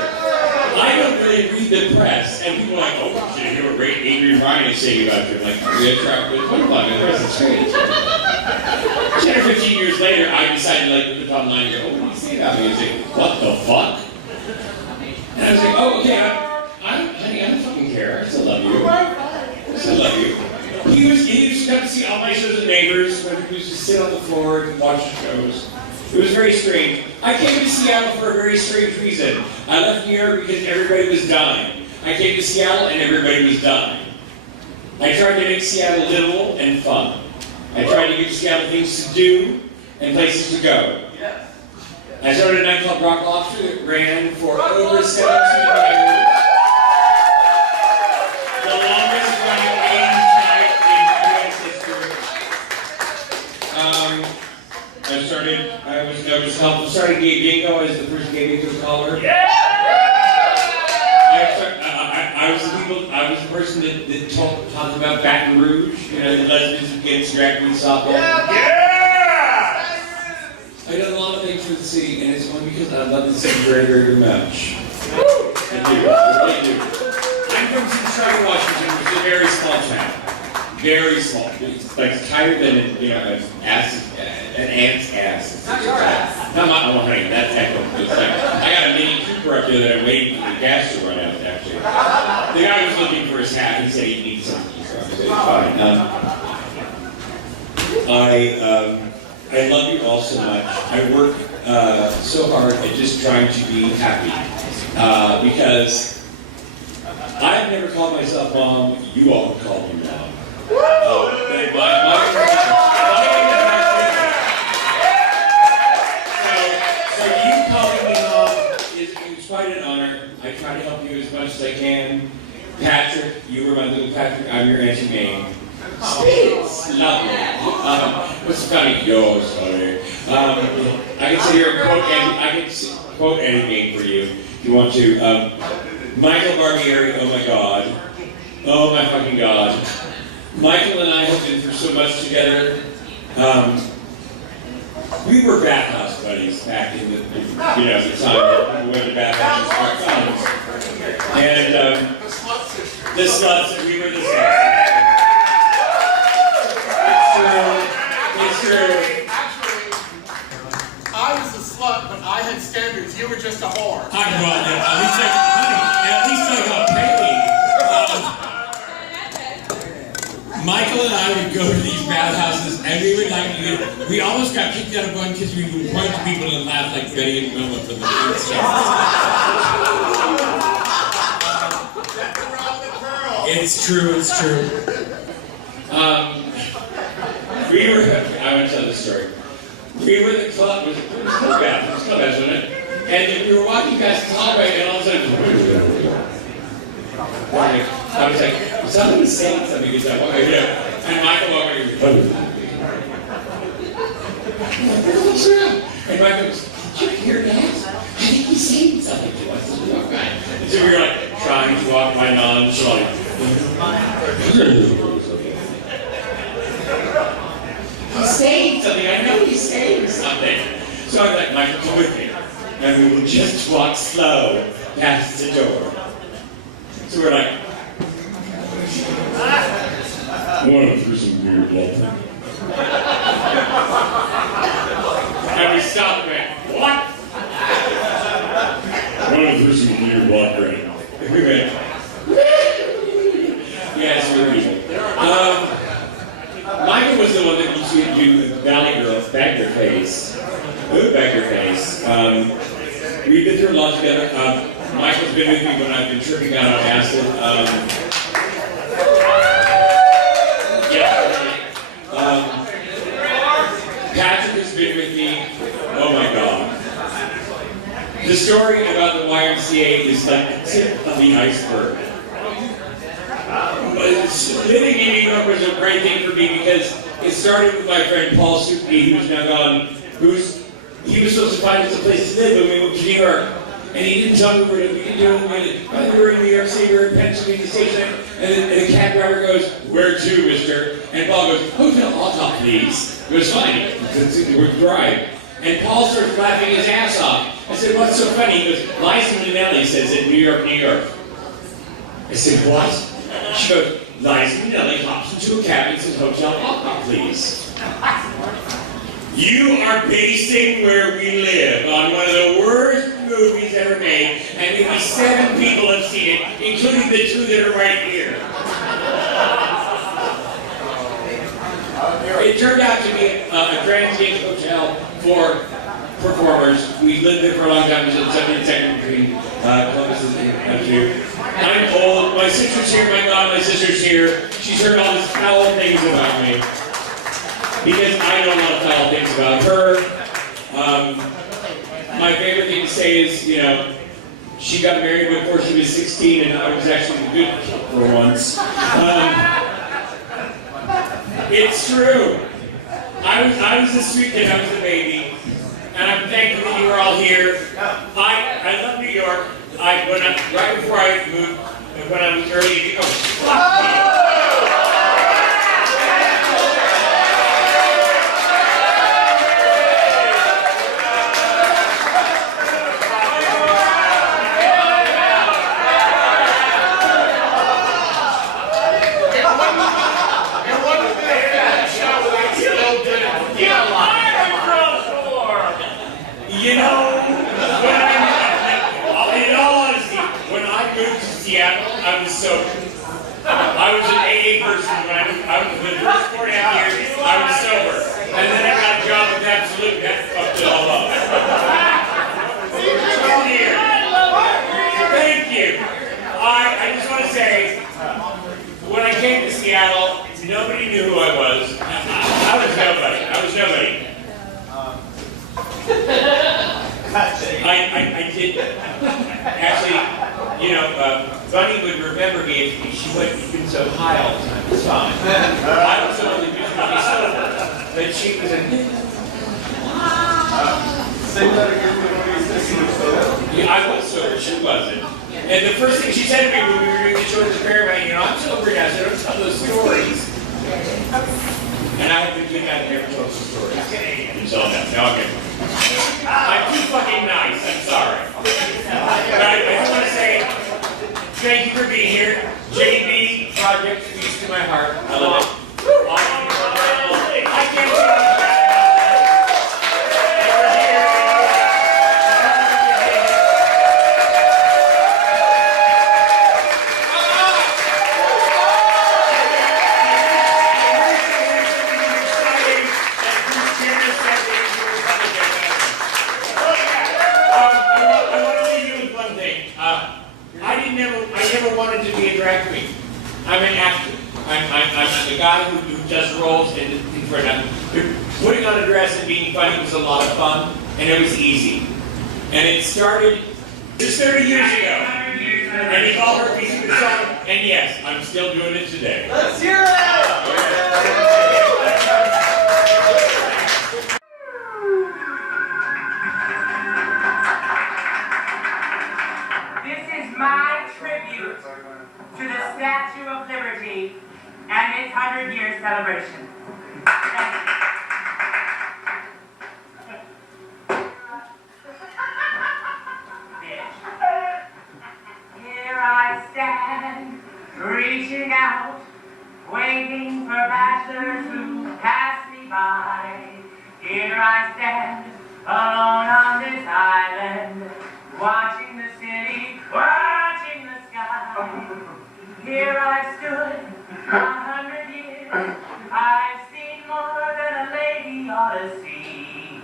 I don't really read the press, and people are like, oh, did you hear what Adrian Ryan is saying about you? I'm like, yeah, what about the press? It's great. 10 or 15 years later, I decided to look at the online and go, oh, what do you say about me? And say, what the fuck? And I was like, oh, okay, honey, I don't fucking care. I still love you. I still love you. He used to come to see all my shows at Neighbors when he used to sit on the floor and watch the shows. It was very strange. I came to Seattle for a very strange reason. I left New York because everybody was dying. I came to Seattle and everybody was dying. I tried to make Seattle livable and fun. I tried to give Seattle things to do and places to go. I started a night called Rock Lobster that ran for over 17 years. The longest running game night in U.S. history. I started Gay Bingo as the first Gay Bingo caller. I was the person that talked about Baton Rouge, you know, the lesbians against drag queen softball. I've done a lot of things for the city, and it's only because I love the city very, very much. I do. I really do. I'm from Centralia, Washington, which is a very small town. Very small. It's like tighter than an ant's ass. No, I'm not honey, that's echo. It's like, I got a Mini Cooper up there that I'm waiting for the gas to run out, actually. The guy was looking for his hat. He said he needs something. So I said, fine. I love you all so much. I work so hard at just trying to be happy. Because I've never called myself mom. You all have called me mom. So you calling me mom is quite an honor. I try to help you as much as I can. Patrick, you were my little Patrick. I'm your Auntie May. It's lovely. What's funny? Yo, sorry. I can sit here and quote anything for you if you want to. Michael Barbieri, oh my God. Oh my fucking God. Michael and I have been through so much together. We were bathhouse buddies back in the time we went to bathhouses for fun. And the sluts, we were the sluts. It's true. Actually, I was a slut, but I had standards. You were just a whore. At least I got paid. Michael and I would go to these bathhouses, and we almost got kicked out of one because we would point to people and laugh like Betty and Wilma for the food stuff. It's true. I want to tell this story. We were in the club, it was club bath, wasn't it? And we were walking past the hallway, and all of a sudden, I was like, somebody saying something, and Michael walked over, and Michael goes, did you hear that? I think he's saying something to us. And so we were like, trying to walk by nonchalant. He's saying something. I know he's saying something. So I was like, Michael, come with me. And we will just walk slow past the door. So we're like, I want to through some weird love. And we stopped and went, what? I want to through some weird love. And we went, yes, we're evil. Michael was the one that used to do Valley Girls, Back Their Face. Back Their Face. We've been through a lot together. Michael's been with me when I've been tripping out on acid. Patrick has been with me. Oh my God. The story about the YMCA is like the tip of the iceberg. Living in New York was a great thing for me because it started with my friend Paul Supke, who's now gone, he was supposed to find us a place to live when we moved to New York. And he didn't tell me where to be doing. We were in New York City, we were in Pennsylvania Station, and the cab driver goes, "Where to, mister?" And Paul goes, "Hotel Alta, please." It was funny. It would drive. And Paul started laughing his ass off. I said, "What's so funny?" He goes, "Liza Minnelli says in New York, New York." I said, "What?" She goes, "Liza Minnelli hops into a cab and says, 'Hotel Alta, please.'" You are basing where we live on one of the worst movies ever made, and maybe 7 people have seen it, including the 2 that are right here. It turned out to be a transient hotel for performers. We lived there for a long time. It was at 72nd Street, Columbus Avenue. I'm old. My sister's here. My God, my sister's here. She's heard all these foul things about me. Because I know a lot of foul things about her. My favorite thing to say is, you know, she got married before she was 16, and I was actually the good kid for once. It's true. I was the sweet kid. I was the baby. And I'm thankful that you were all here. I love New York. Right before I moved, when I was early, you know, in all honesty, when I moved to Seattle, I was sober. I was an AA person when I was the first 4.5 years, I was sober. And then I got a job with Absolute, that fucked it all up. Here. Thank you. I just want to say, when I came to Seattle, nobody knew who I was. I was nobody. I was nobody. I did. Actually, you know, Bunny would remember me if she wouldn't have been so high all the time. It's fine. I was only usually sober, but she was a. Say that again. Yeah, I was sober. She wasn't. And the first thing she said to me when we were doing the show at the Paramount, you know, I'm sober now, so don't tell those stories. And I have been doing that never told some stories. It's all that. No, okay. I'm too fucking nice. I'm sorry. But I just want to say thank you for being here. JB Project speaks to my heart. I love it. I can't believe I'm an actor. I'm the guy who does roles in front of. Putting on a dress and being funny was a lot of fun, and it was easy. And it started just 30 years ago. And you've all heard me sing the song, and yes, I'm still doing it today. Let's hear it! This is my tribute to the Statue of Liberty and its 100-year celebration. Here I stand, reaching out, waiting for bachelors who pass me by. Here I stand, alone on this island, watching the city, watching the sky. Here I stood, 100 years, I've seen more than a lady ought to see.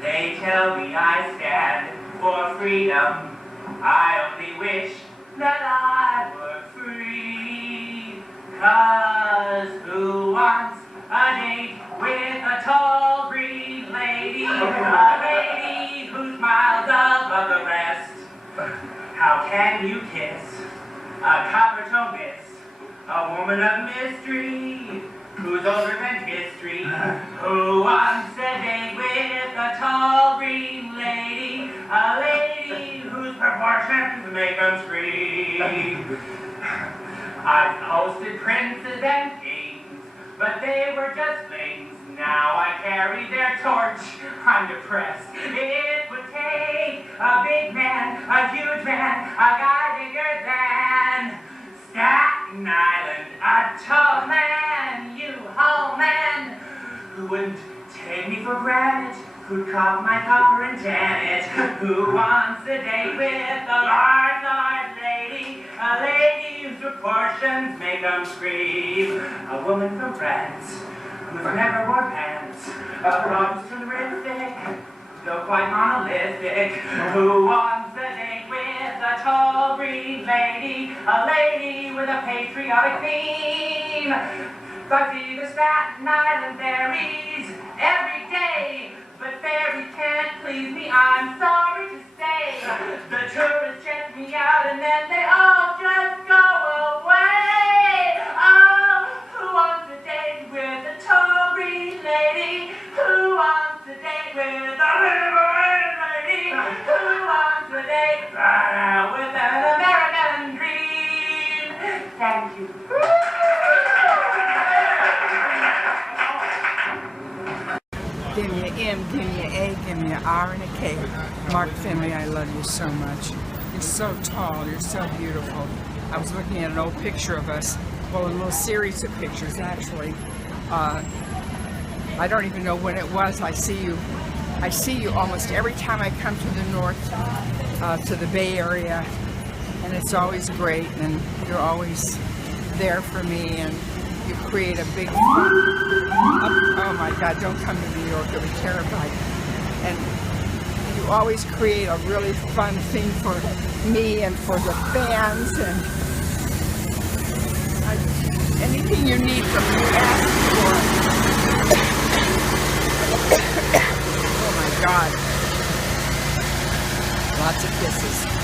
They tell me I stand for freedom, I only wish that I were free. 'Cause who wants a date with a tall green lady, a lady who smiles above the rest? How can you kiss a copper-toe miss, a woman of mystery, who's older than history? Who wants a date with a tall green lady, a lady whose proportions make them scream? I've hosted princes and kings, but they were just flings. Now I carry their torch, I'm depressed. It would take a big man, a huge man, a guy bigger than Staten Island, a tall man, U-Haul man, who wouldn't take me for granted, Who caught my copper and Janet? Who wants to date with a large lady? A lady whose proportions make them scream. A woman from France who's never wore pants. A blonde terrific, though quite monolithic. Who wants to date with a tall green lady? A lady with a patriotic theme. I see the Staten Island berries every day, but fairies can't please me, I'm sorry to say. The tourists check me out and then they all just go away. Oh, who wants to date with a tall green lady? Who wants to date with a liberated lady? Who wants to date with an American dream? Thank you. Give me an M, give me an A, give me an R and a K. Mark Finley, I love you so much. You're so tall, you're so beautiful. I was looking at an old picture of us, well, a little series of pictures actually. I don't even know when it was. I see you almost every time I come to the north, to the Bay Area, and it's always great, and you're always there for me, and you create a big, oh my God, don't come to New York, you'll be terrified. And you always create a really fun thing for me and for the fans, and anything you need from me, ask for. Oh my God. Lots of kisses.